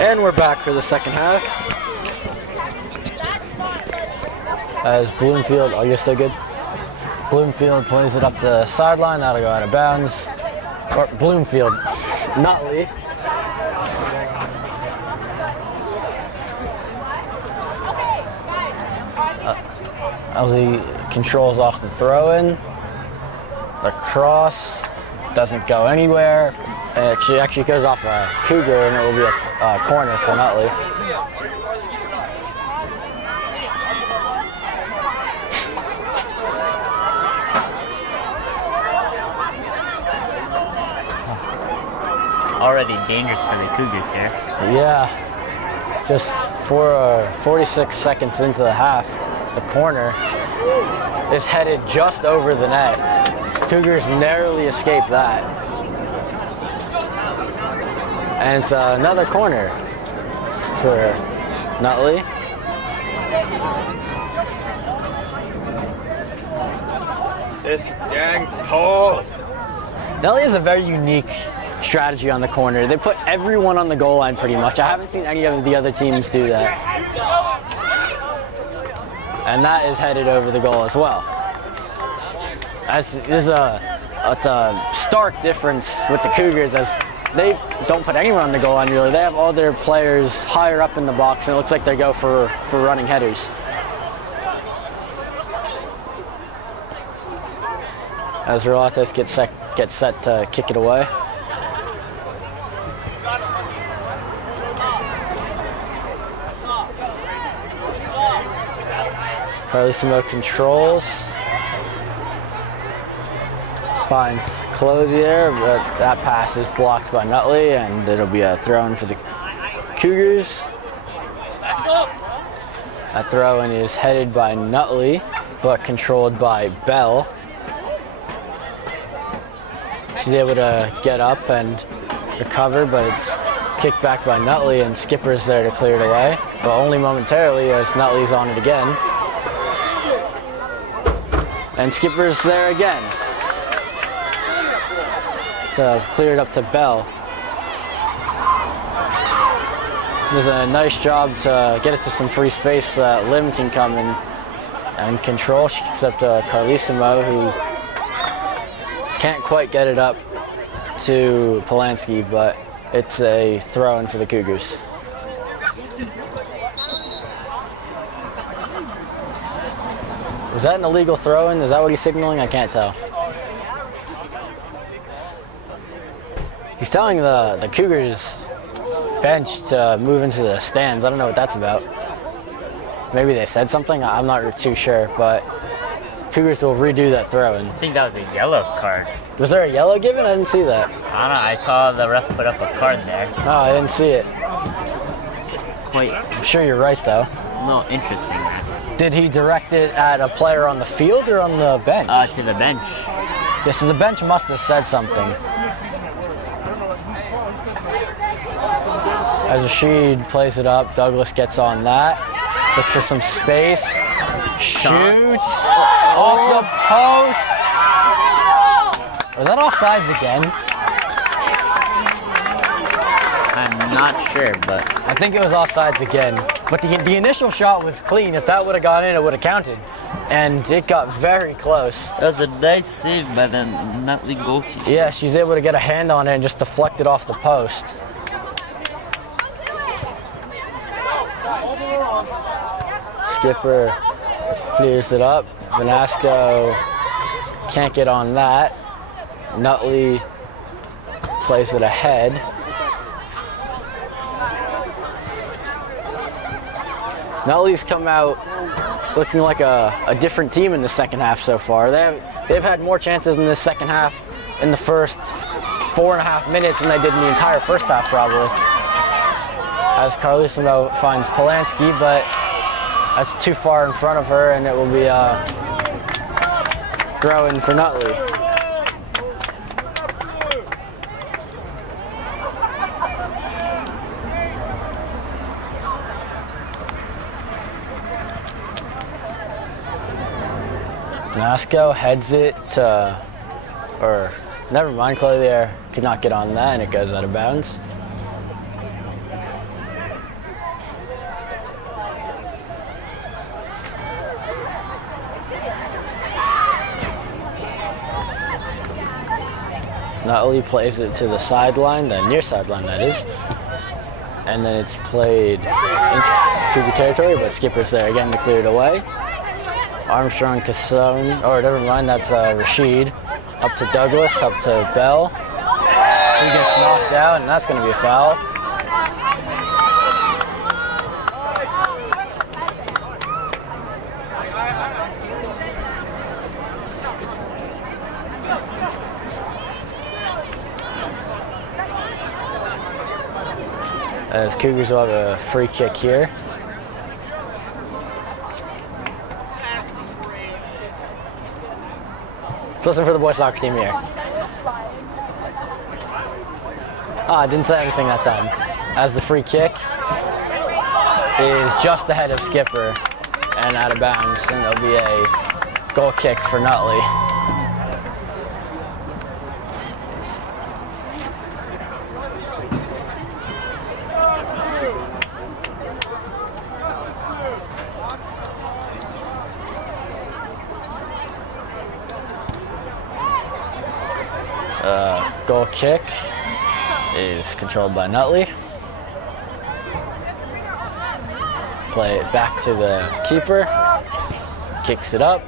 And we're back for the second half. As Bloomfield, oh, you're still good? Bloomfield plays it up the sideline, that'll go out of bounds. Or Bloomfield, Nutley. Ellie controls off the throw-in. The cross doesn't go anywhere. It actually goes off a Cougar, and it will be a corner for Nutley. Already dangerous for the Cougars here. Yeah, just 46 seconds into the half, the corner is headed just over the net. Cougars narrowly escaped that. And it's another corner for Nutley. It's dang cold. Nutley has a very unique strategy on the corner. They put everyone on the goal line pretty much. I haven't seen any of the other teams do that. And that is headed over the goal as well. This is a stark difference with the Cougars, as they don't put anyone on the goal line really. They have all their players higher up in the box, and it looks like they go for running headers. As Relates gets set to kick it away. Carlissimo controls. Finds Clothier, but that pass is blocked by Nutley, and it'll be a throw-in for the Cougars. That throw-in is headed by Nutley, but controlled by Bell. She's able to get up and recover, but it's kicked back by Nutley, and Skipper's there to clear it away, but only momentarily, as Nutley's on it again. And Skipper's there again to clear it up to Bell. Does a nice job to get it to some free space so that Lim can come and control. She kicks up to Carlissimo, who can't quite get it up to Polanski, but it's a throw-in for the Cougars. Was that an illegal throw-in? Is that what he's signaling? I can't tell. He's telling the Cougars bench to move into the stands. I don't know what that's about. Maybe they said something? I'm not too sure, but Cougars will redo that throw-in. I think that was a yellow card. Was there a yellow given? I didn't see that. I don't know. I saw the ref put up a card there. Oh, I didn't see it. I'm sure you're right, though. It's a little interesting, man. Did he direct it at a player on the field or on the bench? To the bench. Yeah, so the bench must have said something. As Rashid plays it up, Douglas gets on that. Looks for some space. Shoots off the post. Was that offsides again? I'm not sure, but I think it was offsides again. But the initial shot was clean. If that would have gone in, it would have counted. And it got very close. that was a nice save by the Nutley goalkeeper. Yeah, she's able to get a hand on it and just deflect it off the post. Skipper clears it up. Vanasco can't get on that. Nutley plays it ahead. Nutley's come out looking like a different team in the second half so far. They've had more chances in this second half in the first 4.5 minutes than they did in the entire first half, probably. As Carlissimo finds Polanski, but that's too far in front of her, and it will be a throw-in for Nutley. Nasco heads it to, or never mind, Chloe there could not get on that, and it goes out of bounds. Nutley plays it to the sideline, the near sideline that is, and then it's played into Cougar territory, but Skipper's there again to clear it away. Armstrong, Casson, or never mind, that's Rashid. Up to Douglas, up to Bell. He gets knocked out, and that's going to be a foul. As Cougars will have a free kick here. Listen for the boys soccer team here. I didn't say anything that time. As the free kick is just ahead of Skipper and out of bounds, and there'll be a goal kick for Nutley. Goal kick is controlled by Nutley. Play it back to the keeper. Kicks it up.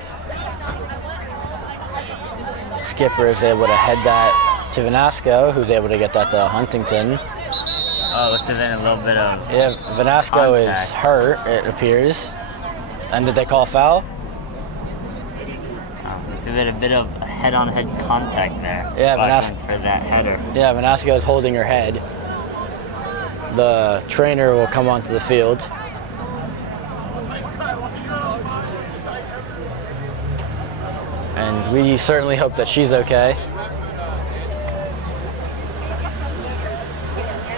Skipper is able to head that to Vanasco, who's able to get that to Huntington. Oh, looks like a little bit of Vanasco contact. is hurt, it appears. And did they call foul? It's a bit of head-on-head contact there. Yeah, Vanasco for that header. Yeah, Vanasco is holding her head. The trainer will come onto the field. And we certainly hope that she's okay.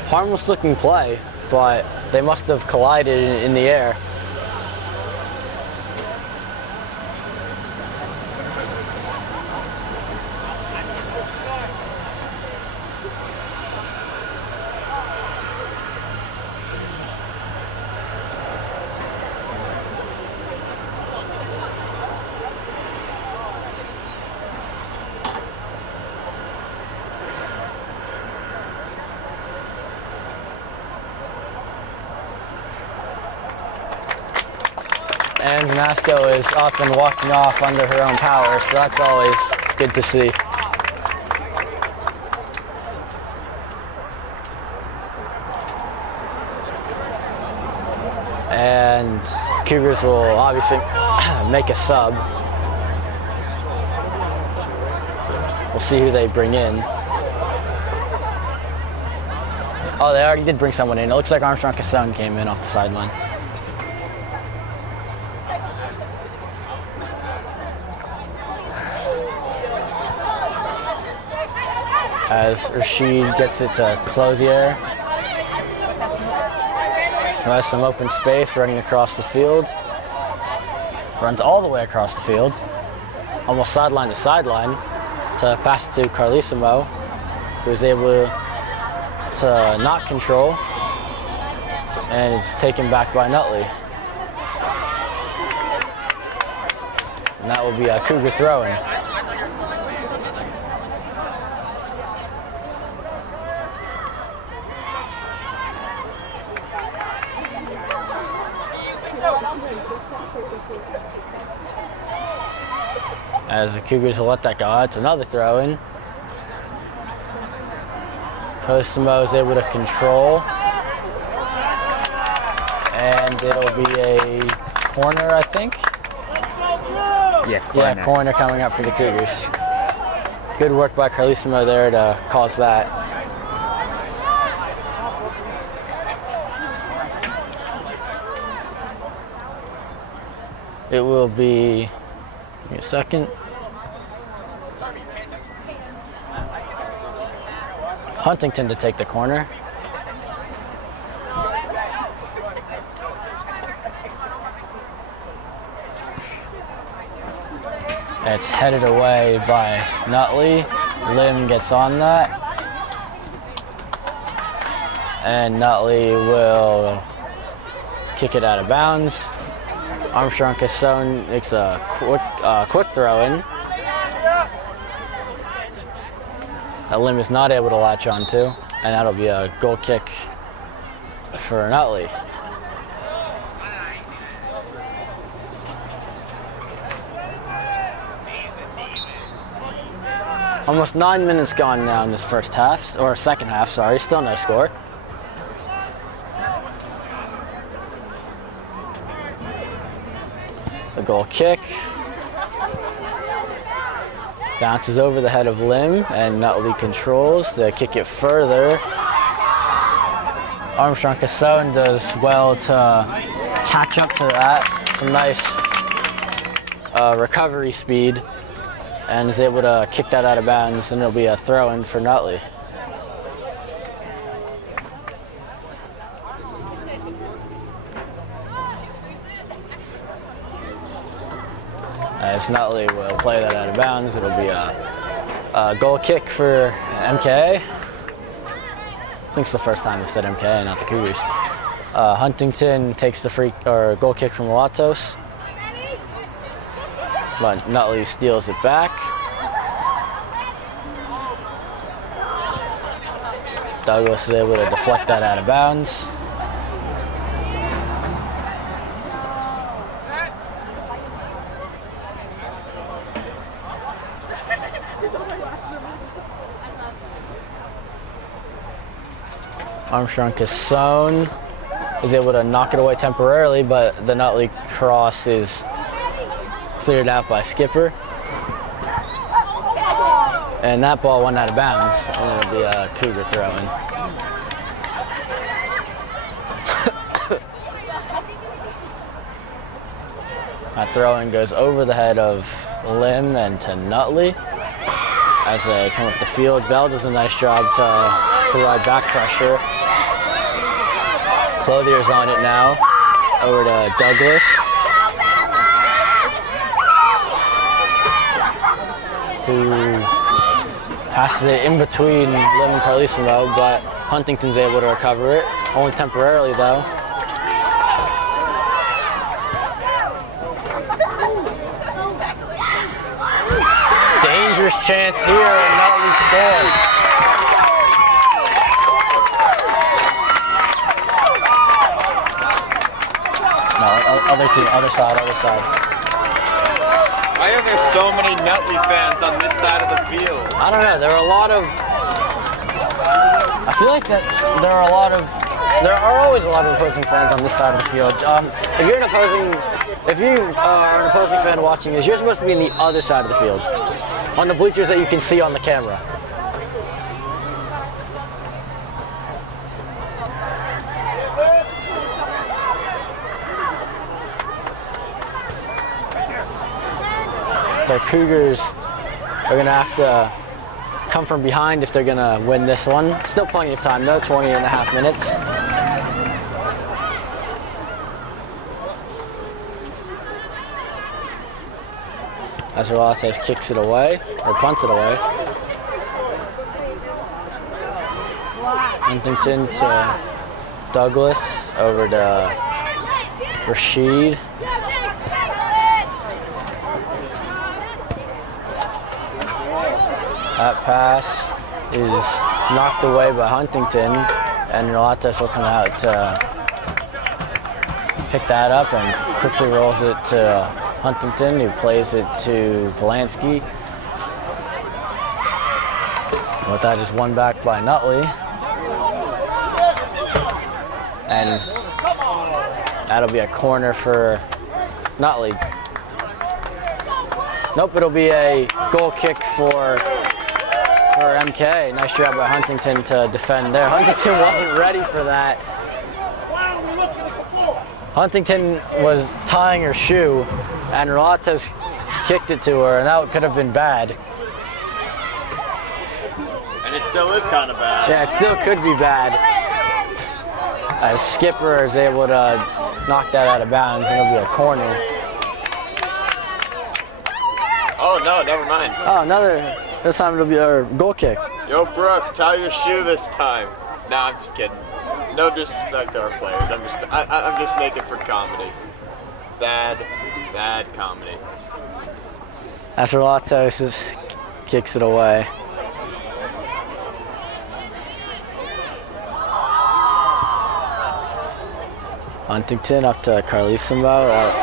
Harmless looking play, but they must have collided in the air. And Vanasco is up and walking off under her own power, so that's always good to see. And Cougars will obviously make a sub. We'll see who they bring in. Oh, they already did bring someone in. It looks like Armstrong Casson came in off the sideline. As Rashid gets it to Clothier, who has some open space running across the field. Runs all the way across the field, almost sideline to sideline, to pass it to Carlissimo, who is able to not control, and it's taken back by Nutley. And that will be a Cougar throw-in. As the Cougars will let that go out, it's another throw-in. Cosimo is able to control. And it'll be a corner, I think. Yeah, corner. Yeah, corner coming up for the Cougars. Good work by Carlissimo there to cause that. It will be, give me a second. Huntington to take the corner. It's headed away by Nutley. Lim gets on that. And Nutley will kick it out of bounds. Armstrong Casson makes a quick throw in. That Lim is not able to latch onto, and that'll be a goal kick for Nutley. Almost 9 minutes gone now in this first half, or second half, sorry, still no score. The goal kick. Bounces over the head of Lim, and Nutley controls. They kick it further. Armstrong Casson does well to catch up to that. Some nice recovery speed, and is able to kick that out of bounds, and it'll be a throw-in for Nutley. As Nutley will play that out of bounds, it'll be a goal kick for MKA. I think it's the first time I've said MKA, not the Cougars. Huntington takes the goal kick from Latos, but Nutley steals it back. Douglas is able to deflect that out of bounds. Armstrong Casson is able to knock it away temporarily, but the Nutley cross is cleared out by Skipper. And that ball went out of bounds, and it'll be a Cougar throw-in. That throw-in goes over the head of Lim and to Nutley. As they come up the field, Bell does a nice job to provide back pressure. Clothier's on it now, over to Douglas. Who passes it in between Lim and Carlissimo, but Huntington's able to recover it, only temporarily though. Dangerous chance here, and Nutley scores. Other side. Why are there so many Nutley fans on this side of the field? I don't know. There are always a lot of opposing fans on this side of the field. If you are an opposing fan watching this, you're supposed to be on the other side of the field, on the bleachers that you can see on the camera. The Cougars are going to have to come from behind if they're going to win this one. Still plenty of time though, 20 and a half minutes. As Relates kicks it away, or punts it away. Huntington to Douglas, over to Rashid. That pass is knocked away by Huntington, and Relates will come out to pick that up and quickly rolls it to Huntington, who plays it to Polanski. But that is won back by Nutley. And that'll be a corner for Nutley. Nope, it'll be a goal kick for MKA. Nice job by Huntington to defend there. Huntington wasn't ready for that. Huntington was tying her shoe, and Relatos kicked it to her, and that could have been bad. And it still is kind of bad. Yeah, it still could be bad. As Skipper is able to knock that out of bounds, and it'll be a corner. Oh, no, never mind. Oh, this time it'll be our goal kick. Yo, Brooke, tie your shoe this time. Nah, I'm just kidding. No disrespect to our players. I'm just making for comedy. Bad comedy. As Relatos kicks it away. Huntington up to Carlissimo.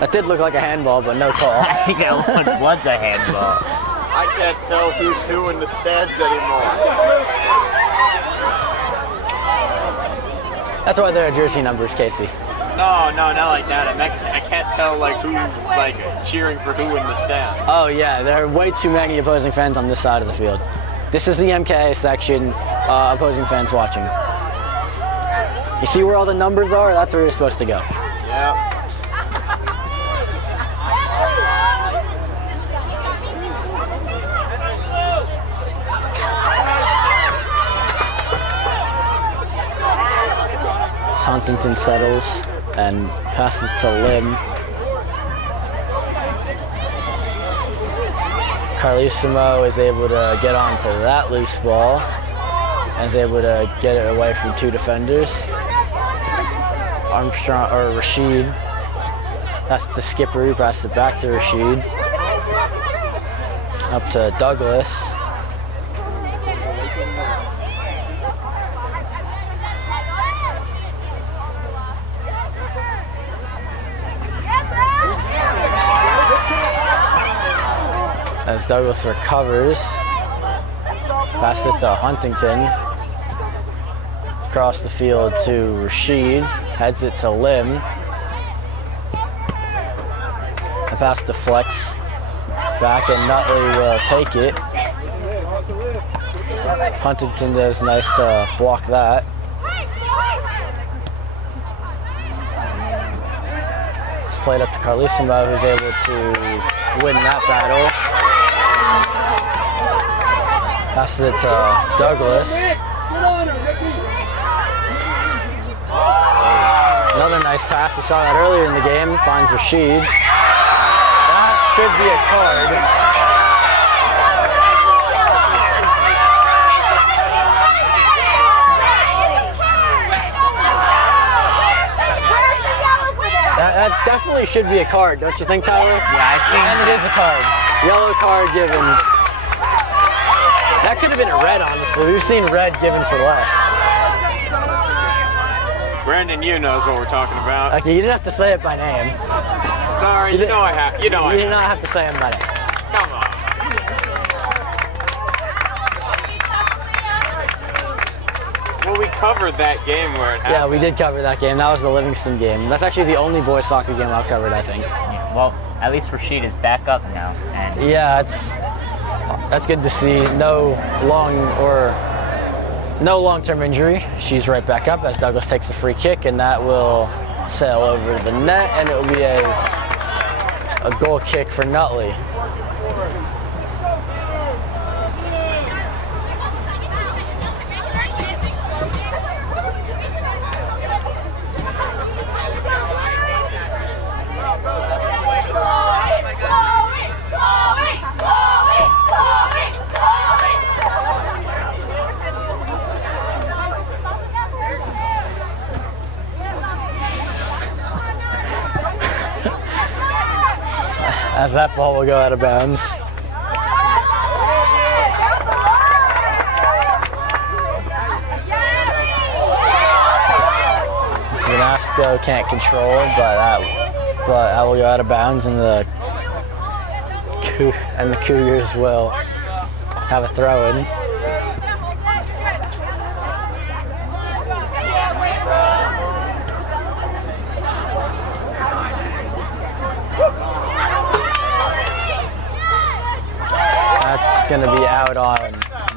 That did look like a handball, but no call. I think it was a handball. I can't tell who's who in the stands anymore. That's why there are jersey numbers, Casey. No, not like that. I can't tell like who's like cheering for who in the stand. Oh yeah, there are way too many opposing fans on this side of the field. This is the MKA section, opposing fans watching. You see where all the numbers are? That's where you're supposed to go. Yeah. Huntington settles and passes to Lim. Carlissimo is able to get onto that loose ball and is able to get it away from two defenders. Armstrong or Rashid. That's the skipper who passed it back to Rashid. Up to Douglas. As Douglas recovers, pass it to Huntington. Across the field to Rashid, heads it to Lim. A pass to Flex. Back and Nutley will take it. Huntington does nice to block that. It's played up to Carlissimo, who's able to win that battle. Passes it to Douglas. Another nice pass. We saw that earlier in the game. Finds Rashid. That should be a card. That definitely should be a card, don't you think, Tyler? Yeah, I think. And it is a card. Yellow card given. That could have been a red, honestly. We've seen red given for less. Brandon, you knows what we're talking about. Okay, you didn't have to say it by name. Sorry, you know I have. You know I You did have. not have to say it by name. Come on. Well, we covered that game where it happened. Yeah, we did cover that game. That was the Livingston game. That's actually the only boys soccer game I've covered, I think. Yeah, well, at least Rashid is back up now. And Yeah, that's good to see. No long-term injury. She's right back up as Douglas takes the free kick, and that will sail over the net, and it will be a goal kick for Nutley. As that ball will go out of bounds. Zanasco can't control it, but that will go out of bounds, and the Cougars will have a throw-in. going to be out on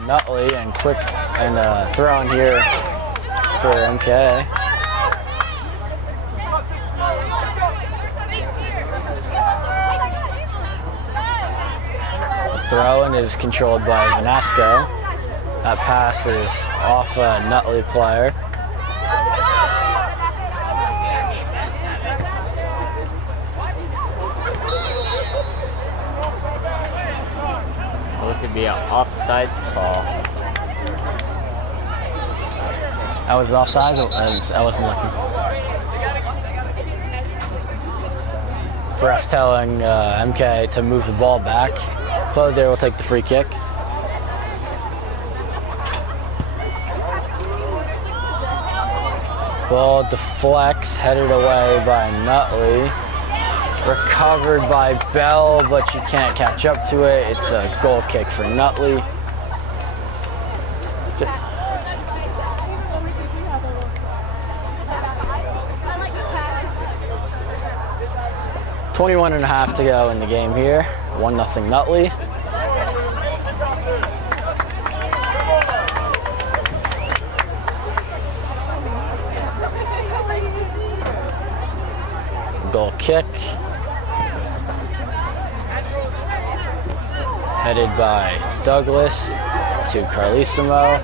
Nutley and quick and throw in here for MKA. The throw-in is controlled by Vanasco. That pass is off a Nutley player. This would be an offsides call. That was offsides? I wasn't looking. Ref telling MKA to move the ball back. Player there will take the free kick. Ball deflects, headed away by Nutley. Recovered by Bell, but she can't catch up to it. It's a goal kick for Nutley. 21.5 to go in the game here. 1-0 Nutley. Goal kick. Headed by Douglas to Carlissimo.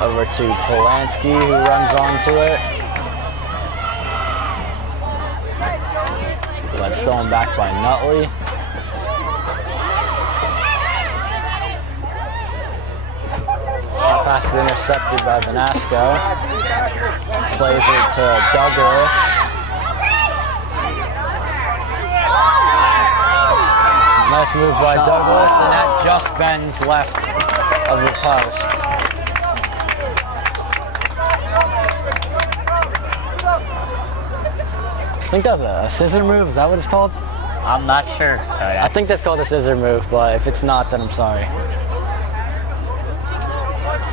Over to Polanski, who runs onto it. But stolen back by Nutley. That pass is intercepted by Vanasco. Plays it to Douglas. Nice move by Douglas, and that just bends left of the post. I think that's a scissor move. Is that what it's called? I'm not sure. I think that's called a scissor move, but if it's not, then I'm sorry.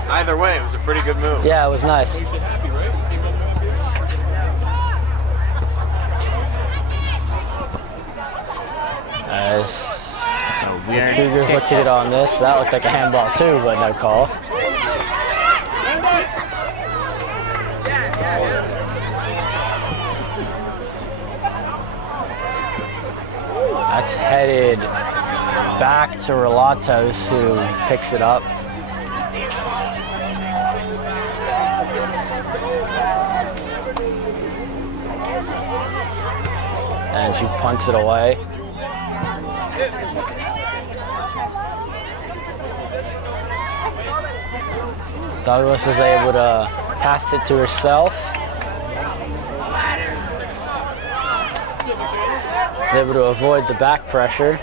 Either way, it was a pretty good move. Yeah, it was nice. As weird Cougars look to get on this. That looked like a handball too, but no call. That's headed back to Relatos, who picks it up. And she punts it away. Douglas is able to pass it to herself. Able to avoid the back pressure.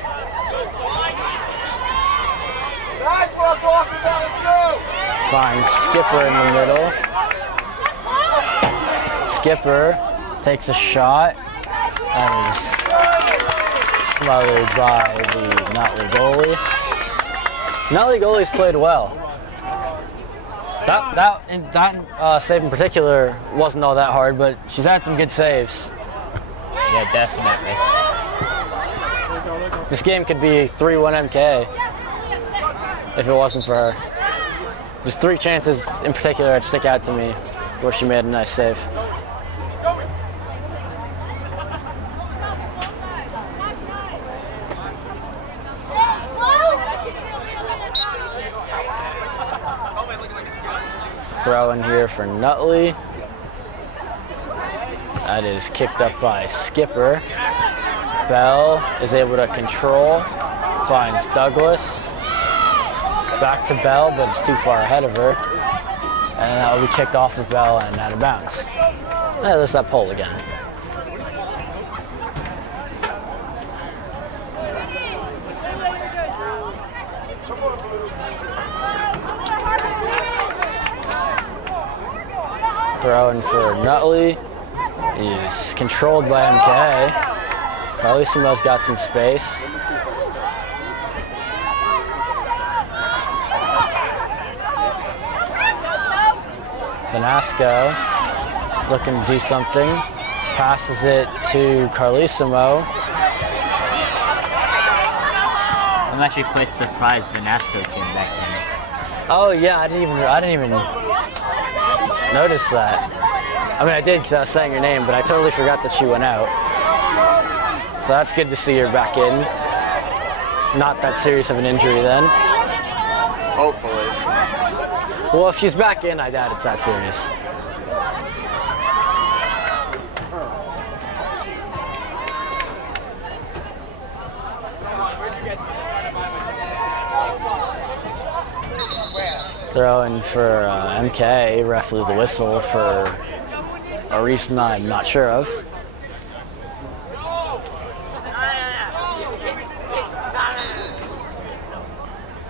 Finds Skipper in the middle. Skipper takes a shot and is smothered by the Nutley goalie. Nutley goalie's played well. That save in particular wasn't all that hard, but she's had some good saves. Yeah, definitely. This game could be 3-1 MKA if it wasn't for her. There's 3 chances in particular that stick out to me where she made a nice save. Throw in here for Nutley. That is kicked up by Skipper. Bell is able to control, finds Douglas. Back to Bell, but it's too far ahead of her. And that will be kicked off of Bell and out of bounds. Yeah, there's that pole again. Throw in for Nutley. He's controlled by MKA. Carlissimo's got some space. Vanasco looking to do something. Passes it to Carlissimo. I'm actually quite surprised Vanasco came back in. Oh yeah, I didn't even notice that. I mean, I did because I was saying her name, but I totally forgot that she went out. So that's good to see her back in. Not that serious of an injury then. Hopefully. Well, if she's back in, I doubt it's that serious. Throwing for MKA, ref blew the whistle for a reason I'm not sure of.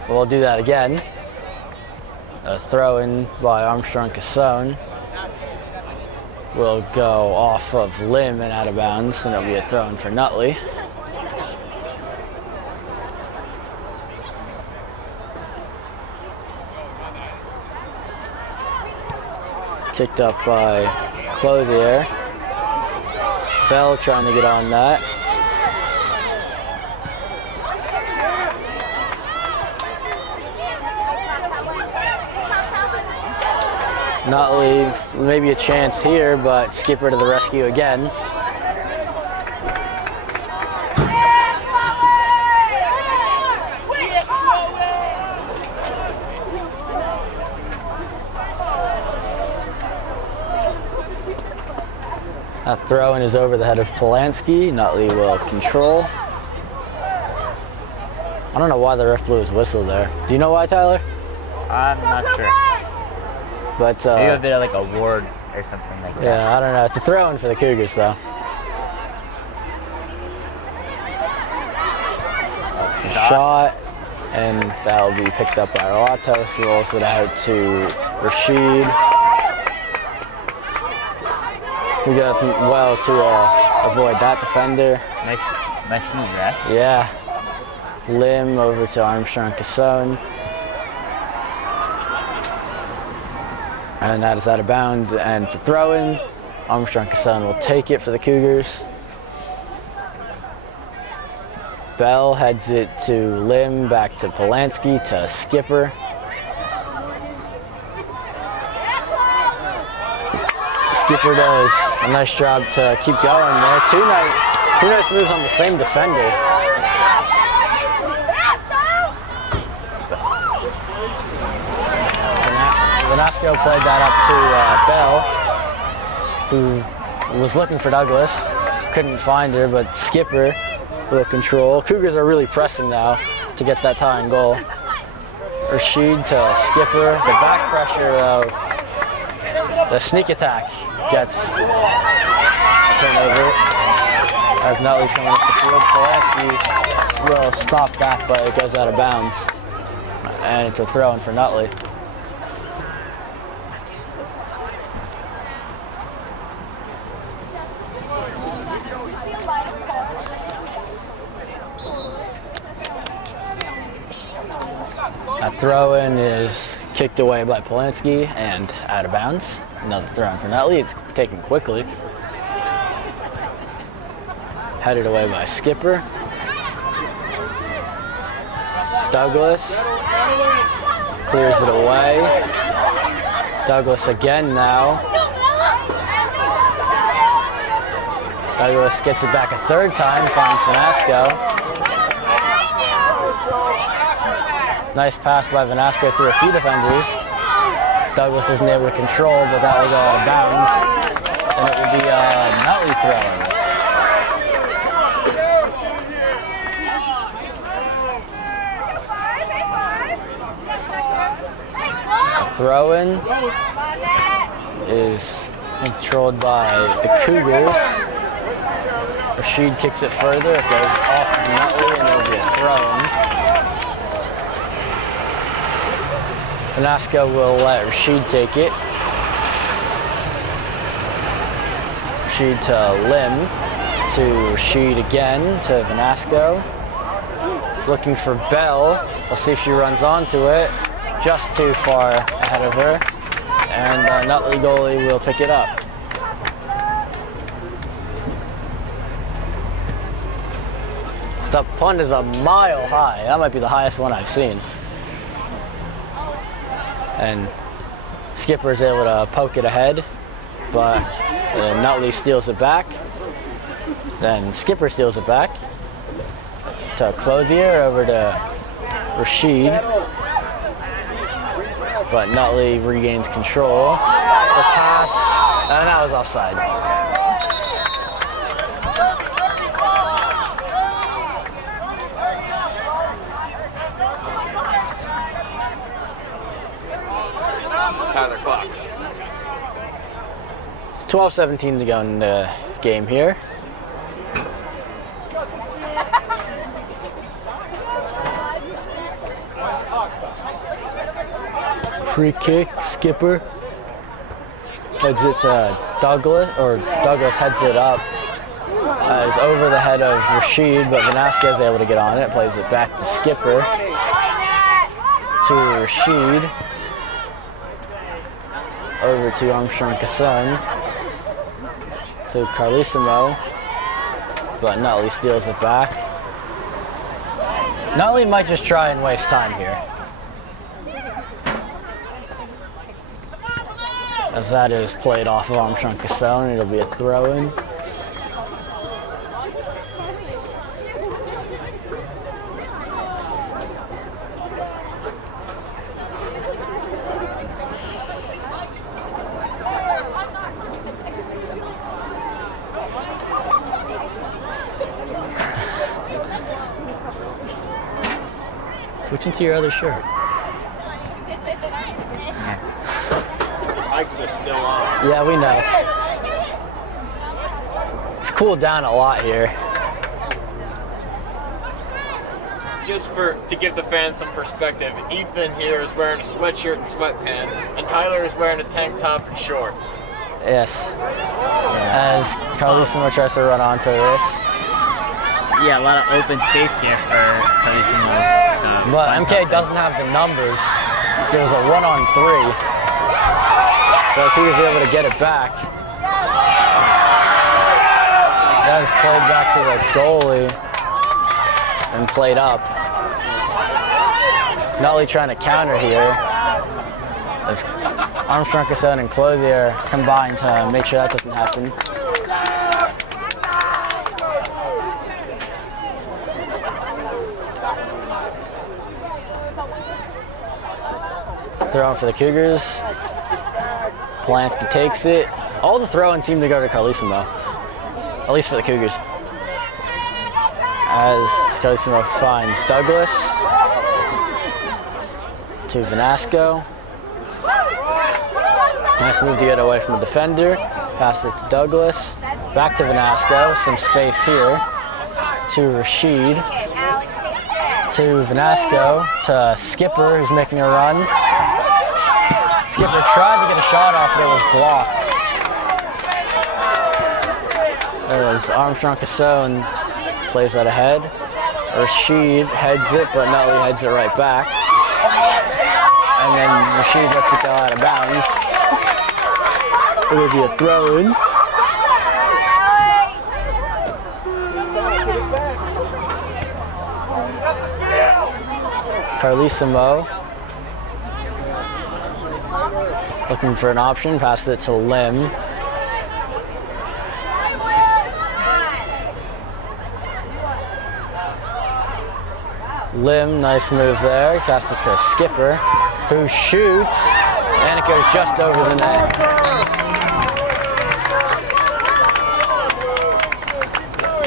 We'll do that again. A throw in by Armstrong Casson will go off of limb and out of bounds, and it'll be a throw in for Nutley. Kicked up by Clothier. Bell trying to get on that. Nutley, maybe a chance here, but Skipper to the rescue again. That throw-in is over the head of Polanski. Nutley will control. I don't know why the ref blew his whistle there. Do you know why, Tyler? I'm not sure. But maybe a bit of like a ward or something like that. Yeah, I don't know. It's a throw-in for the Cougars, though. Shot, and that'll be picked up by Latos, who rolls it out to Rashid, who does well to avoid that defender. Nice move, right? Yeah. Lim over to Armstrong Casson. And that is out of bounds, and it's a throw-in. Armstrong Casson will take it for the Cougars. Bell heads it to Lim, back to Polanski, to Skipper. Skipper does a nice job to keep going there. Two nice moves on the same defender. Vanasco played that up to Bell, who was looking for Douglas. Couldn't find her, but Skipper will control. Cougars are really pressing now to get that tying goal. Rashid to Skipper. The back pressure, though. The sneak attack gets a turnover. As Nutley's coming up the field, Polanski will stop that, but it goes out of bounds. And it's a throw-in for Nutley. That throw-in is kicked away by Polanski and out of bounds. Another throw-in for Nutley. It's taken quickly. Headed away by Skipper. Douglas clears it away. Douglas again now. Douglas gets it back a third time, finds Vanasco. Nice pass by Vanasco through a few defenders. Douglas isn't able to control, but that will go out of bounds. And it will be a Nutley throw. A throw-in is controlled by the Cougars. Rashid kicks it further. It goes off of Nutley, and it will be a throw-in. Vanasco will let Rashid take it. Rashid to Lim, to Rashid again, to Vanasco. Looking for Bell. We'll see if she runs onto it. Just too far ahead of her. And Nutley goalie will pick it up. The punt is a mile high. That might be the highest one I've seen. And Skipper's able to poke it ahead, but Nutley steals it back. Then Skipper steals it back to Clothier, over to Rashid. But Nutley regains control. The pass, and that was offside. Tyler, clock. 12:17 to go in the game here. Free kick, Skipper heads it to Douglas, or Douglas heads it up. It's over the head of Rashid, but Vanasquez is able to get on it. Plays it back to Skipper, to Rashid, over to Armstrong Kasson, to Carlissimo, but Nutley steals it back. Nutley might just try and waste time here, as that is played off of Armstrong Kasson. It'll be a throw-in. Switch into your other shirt. Mics are still on. Yeah, we know. It's cooled down a lot here. Just to give the fans some perspective, Ethan here is wearing a sweatshirt and sweatpants, and Tyler is wearing a tank top and shorts. Yes. As Carlissimo tries to run onto this. Yeah, a lot of open space here for Carlissimo. But MKA doesn't have the numbers. There was a 1-on-3. So if he was able to get it back. That is played back to the goalie and played up. Nutley trying to counter here. As Armstrong Kasson and Clothier combine to make sure that doesn't happen. Throw in for the Cougars. Polanski takes it. All the throw-ins seem to go to Carlissimo, at least for the Cougars. As Carlissimo finds Douglas to Vanasco. Nice move to get away from the defender. Pass it to Douglas. Back to Vanasco. Some space here. To Rashid. To Vanasco. To Skipper, who's making a run. Skipper tried to get a shot off, but it was blocked. There was Armstrong Kasson, plays that ahead. Rashid heads it, but Nutley heads it right back. And then Rashid lets it go out of bounds. It would be a throw-in. Carlissimo looking for an option, passes it to Lim. Lim, nice move there. Pass it to Skipper, who shoots, and it goes just over the net.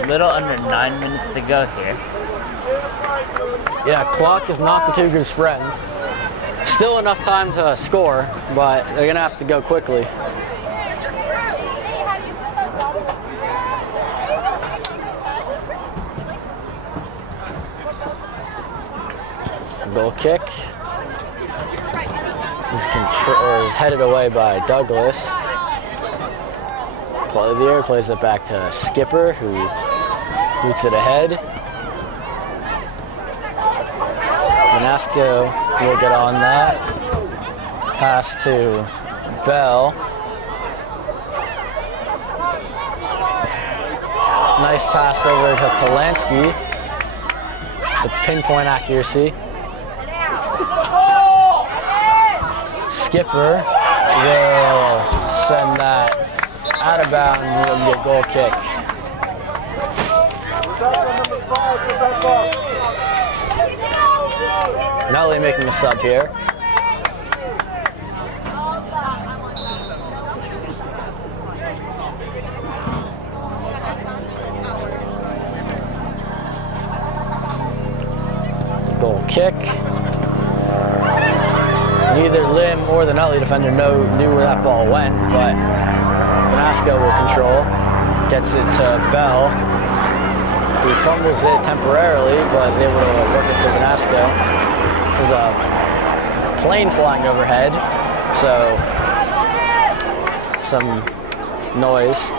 A little under 9 minutes to go here. Yeah, clock is not the Cougars' friend. Still enough time to score, but they're gonna have to go quickly. Goal kick. Is headed away by Douglas. Clothier plays it back to Skipper, who boots it ahead. Vanasco will get on that. Pass to Bell. Nice pass over to Polanski. with pinpoint accuracy. Skipper will send that out of bounds and it'll be a goal kick. Nutley making a sub here. Goal kick. Neither Lim or the Nutley defender knew where that ball went, but Vanasco will control. Gets it to Bell, who fumbles it temporarily, but is able to work it to Vanasco. There's a plane flying overhead, so some noise.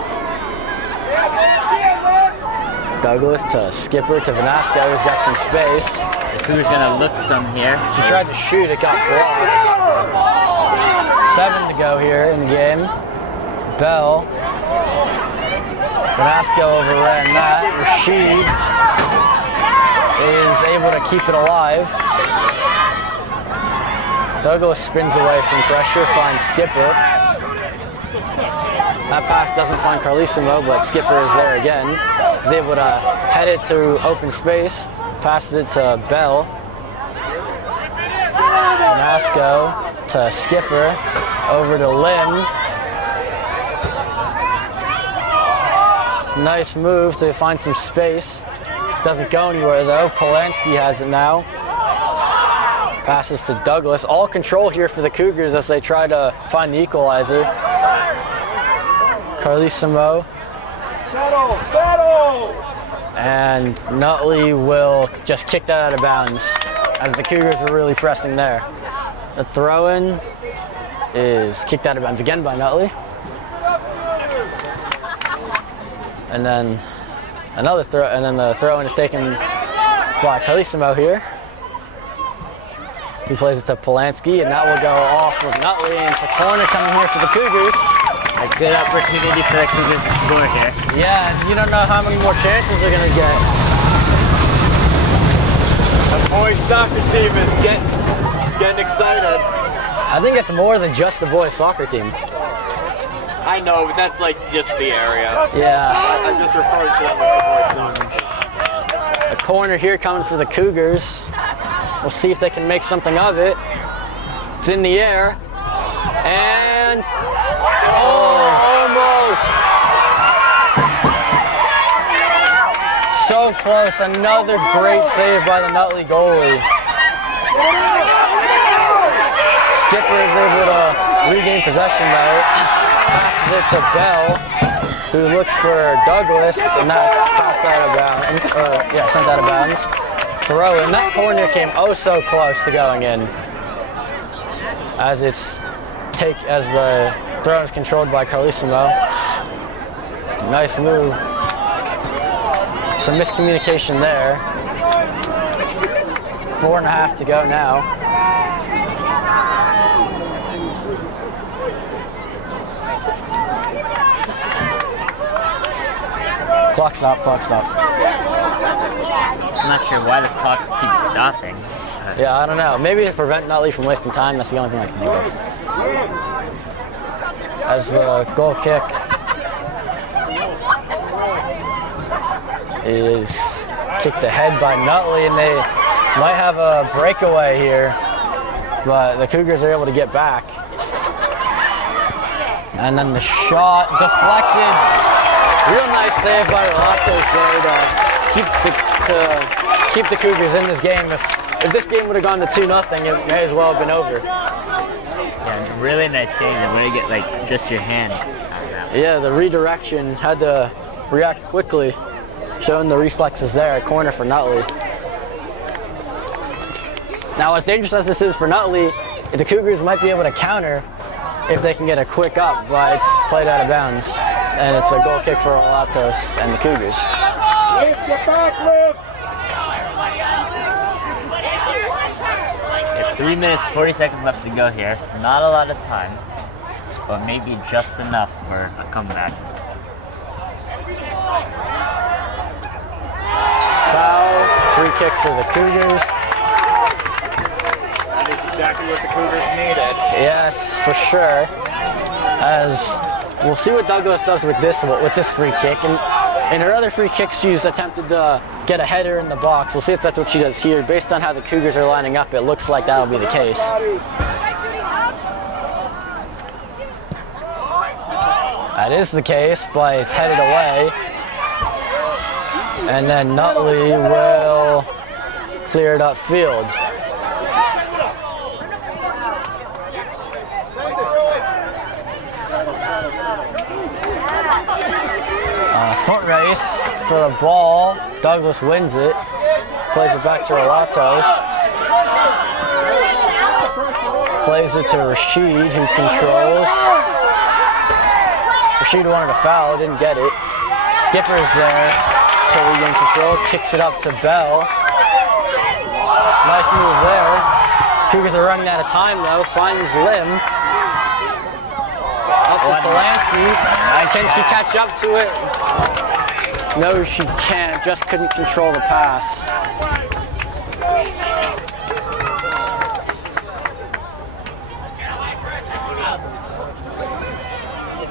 Douglas to Skipper to Vanasco, who's got some space. Who's gonna look for something here? She tried to shoot, it got blocked. 7 to go here in the game. Bell. Vanasco overran that. Rashid is able to keep it alive. Douglas spins away from pressure, finds Skipper. That pass doesn't find Carlissimo, but Skipper is there again. He's able to head it to open space. Passes it to Bell. Vanasco to Skipper. Over to Lim. Nice move to find some space. Doesn't go anywhere though. Polanski has it now. Passes to Douglas. All control here for the Cougars as they try to find the equalizer. Carlissimo. And Nutley will just kick that out of bounds as the Cougars are really pressing there. The throw-in is kicked out of bounds again by Nutley. And then another throw, and then the throw-in is taken by Carlissimo here. He plays it to Polanski, and that will go off with Nutley, and it's a corner coming here for the Cougars. A good opportunity for the Cougars to score here. Yeah, you don't know how many more chances they're gonna get. The boys soccer team is getting excited. I think it's more than just the boys soccer team. I know, but that's like just the area. Yeah. I'm just referring to them as the boys soccer. A corner here coming for the Cougars. We'll see if they can make something of it. It's in the air. And almost. So close. Another great save by the Nutley goalie. Skipper is able to regain possession though. Passes it to Bell, who looks for Douglas, and that's passed out of bounds. Sent out of bounds. Throw in. That corner came oh so close to going in. As the throw is controlled by Carlissimo. Nice move. Some miscommunication there. 4.5 to go now. Clock stop. I'm not sure why the clock keeps stopping. Yeah, I don't know. Maybe to prevent Nutley from wasting time. That's the only thing I can think of. As the goal kick is kicked ahead by Nutley, and they might have a breakaway here, but the Cougars are able to get back. And then the shot deflected. Real nice save by Relatos there to keep the Cougars in this game. If this game would have gone to 2-0, it may as well have been over. Yeah, really nice save. And where you get like just your hand. Yeah, the redirection had to react quickly, showing the reflexes there. A corner for Nutley. Now, as dangerous as this is for Nutley, the Cougars might be able to counter if they can get a quick up, but it's played out of bounds. And it's a goal kick for Olatos and the Cougars. Lift, get back, lift! 3 minutes, 40 seconds left to go here. Not a lot of time, but maybe just enough for a comeback. Foul free kick for the Cougars. That is exactly what the Cougars needed. Yes, for sure. As we'll see what Douglas does with this free kick. And in her other free kicks, she's attempted to get a header in the box. We'll see if that's what she does here. Based on how the Cougars are lining up, it looks like that'll be the case. That is the case, but it's headed away. And then Nutley will clear it upfield. Foot race for the ball. Douglas wins it. Plays it back to Relatos. Plays it to Rashid, who controls. Rashid wanted a foul, didn't get it. Skipper's there to regain control. Kicks it up to Bell. Nice move there. Cougars are running out of time though. Finds Lim. Up to Polanski. Can she catch up to it? No, she can't. Just couldn't control the pass.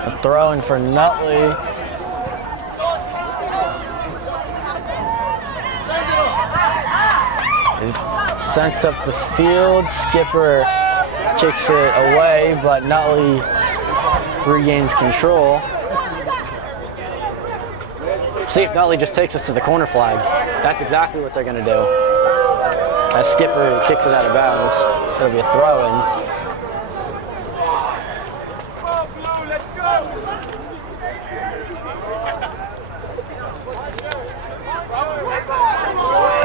A throw in for Nutley. Is sent up the field. Skipper kicks it away, but Nutley regains control. See if Nutley just takes us to the corner flag. That's exactly what they're going to do. As Skipper kicks it out of bounds, it'll be a throw-in.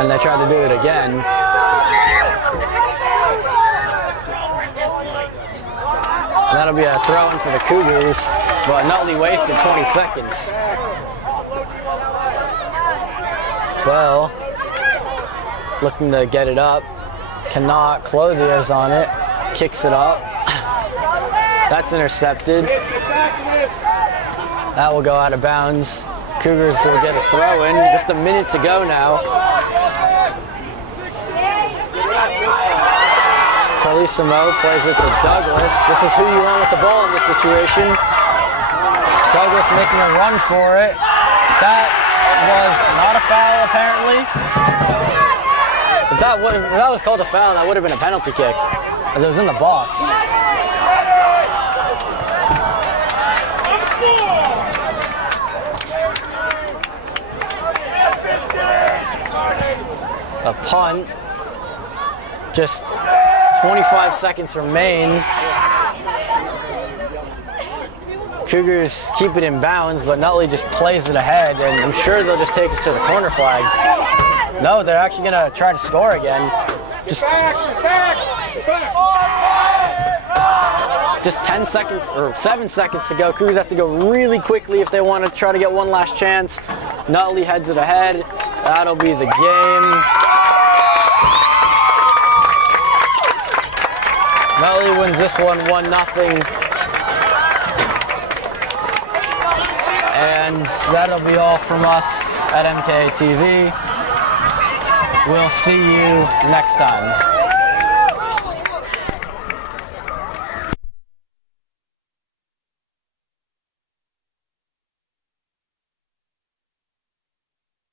And they tried to do it again. That'll be a throw-in for the Cougars, but Nutley wasted 20 seconds. Bell looking to get it up. Cannot. Clothier's on it. Kicks it up. That's intercepted. That will go out of bounds. Cougars will get a throw-in. Just a minute to go now. Carlissimo plays it to Douglas. This is who you want with the ball in this situation. Douglas making a run for it. That was not a foul, apparently. If that was called a foul, that would have been a penalty kick, as it was in the box. A punt. Just 25 seconds remain. Cougars keep it in bounds, but Nutley just plays it ahead, and I'm sure they'll just take us to the corner flag. No, they're actually going to try to score again. Just 10 seconds, or 7 seconds to go. Cougars have to go really quickly if they want to try to get one last chance. Nutley heads it ahead. That'll be the game. Nutley wins this one 1-0. And that'll be all from us at MKA TV. We'll see you next time.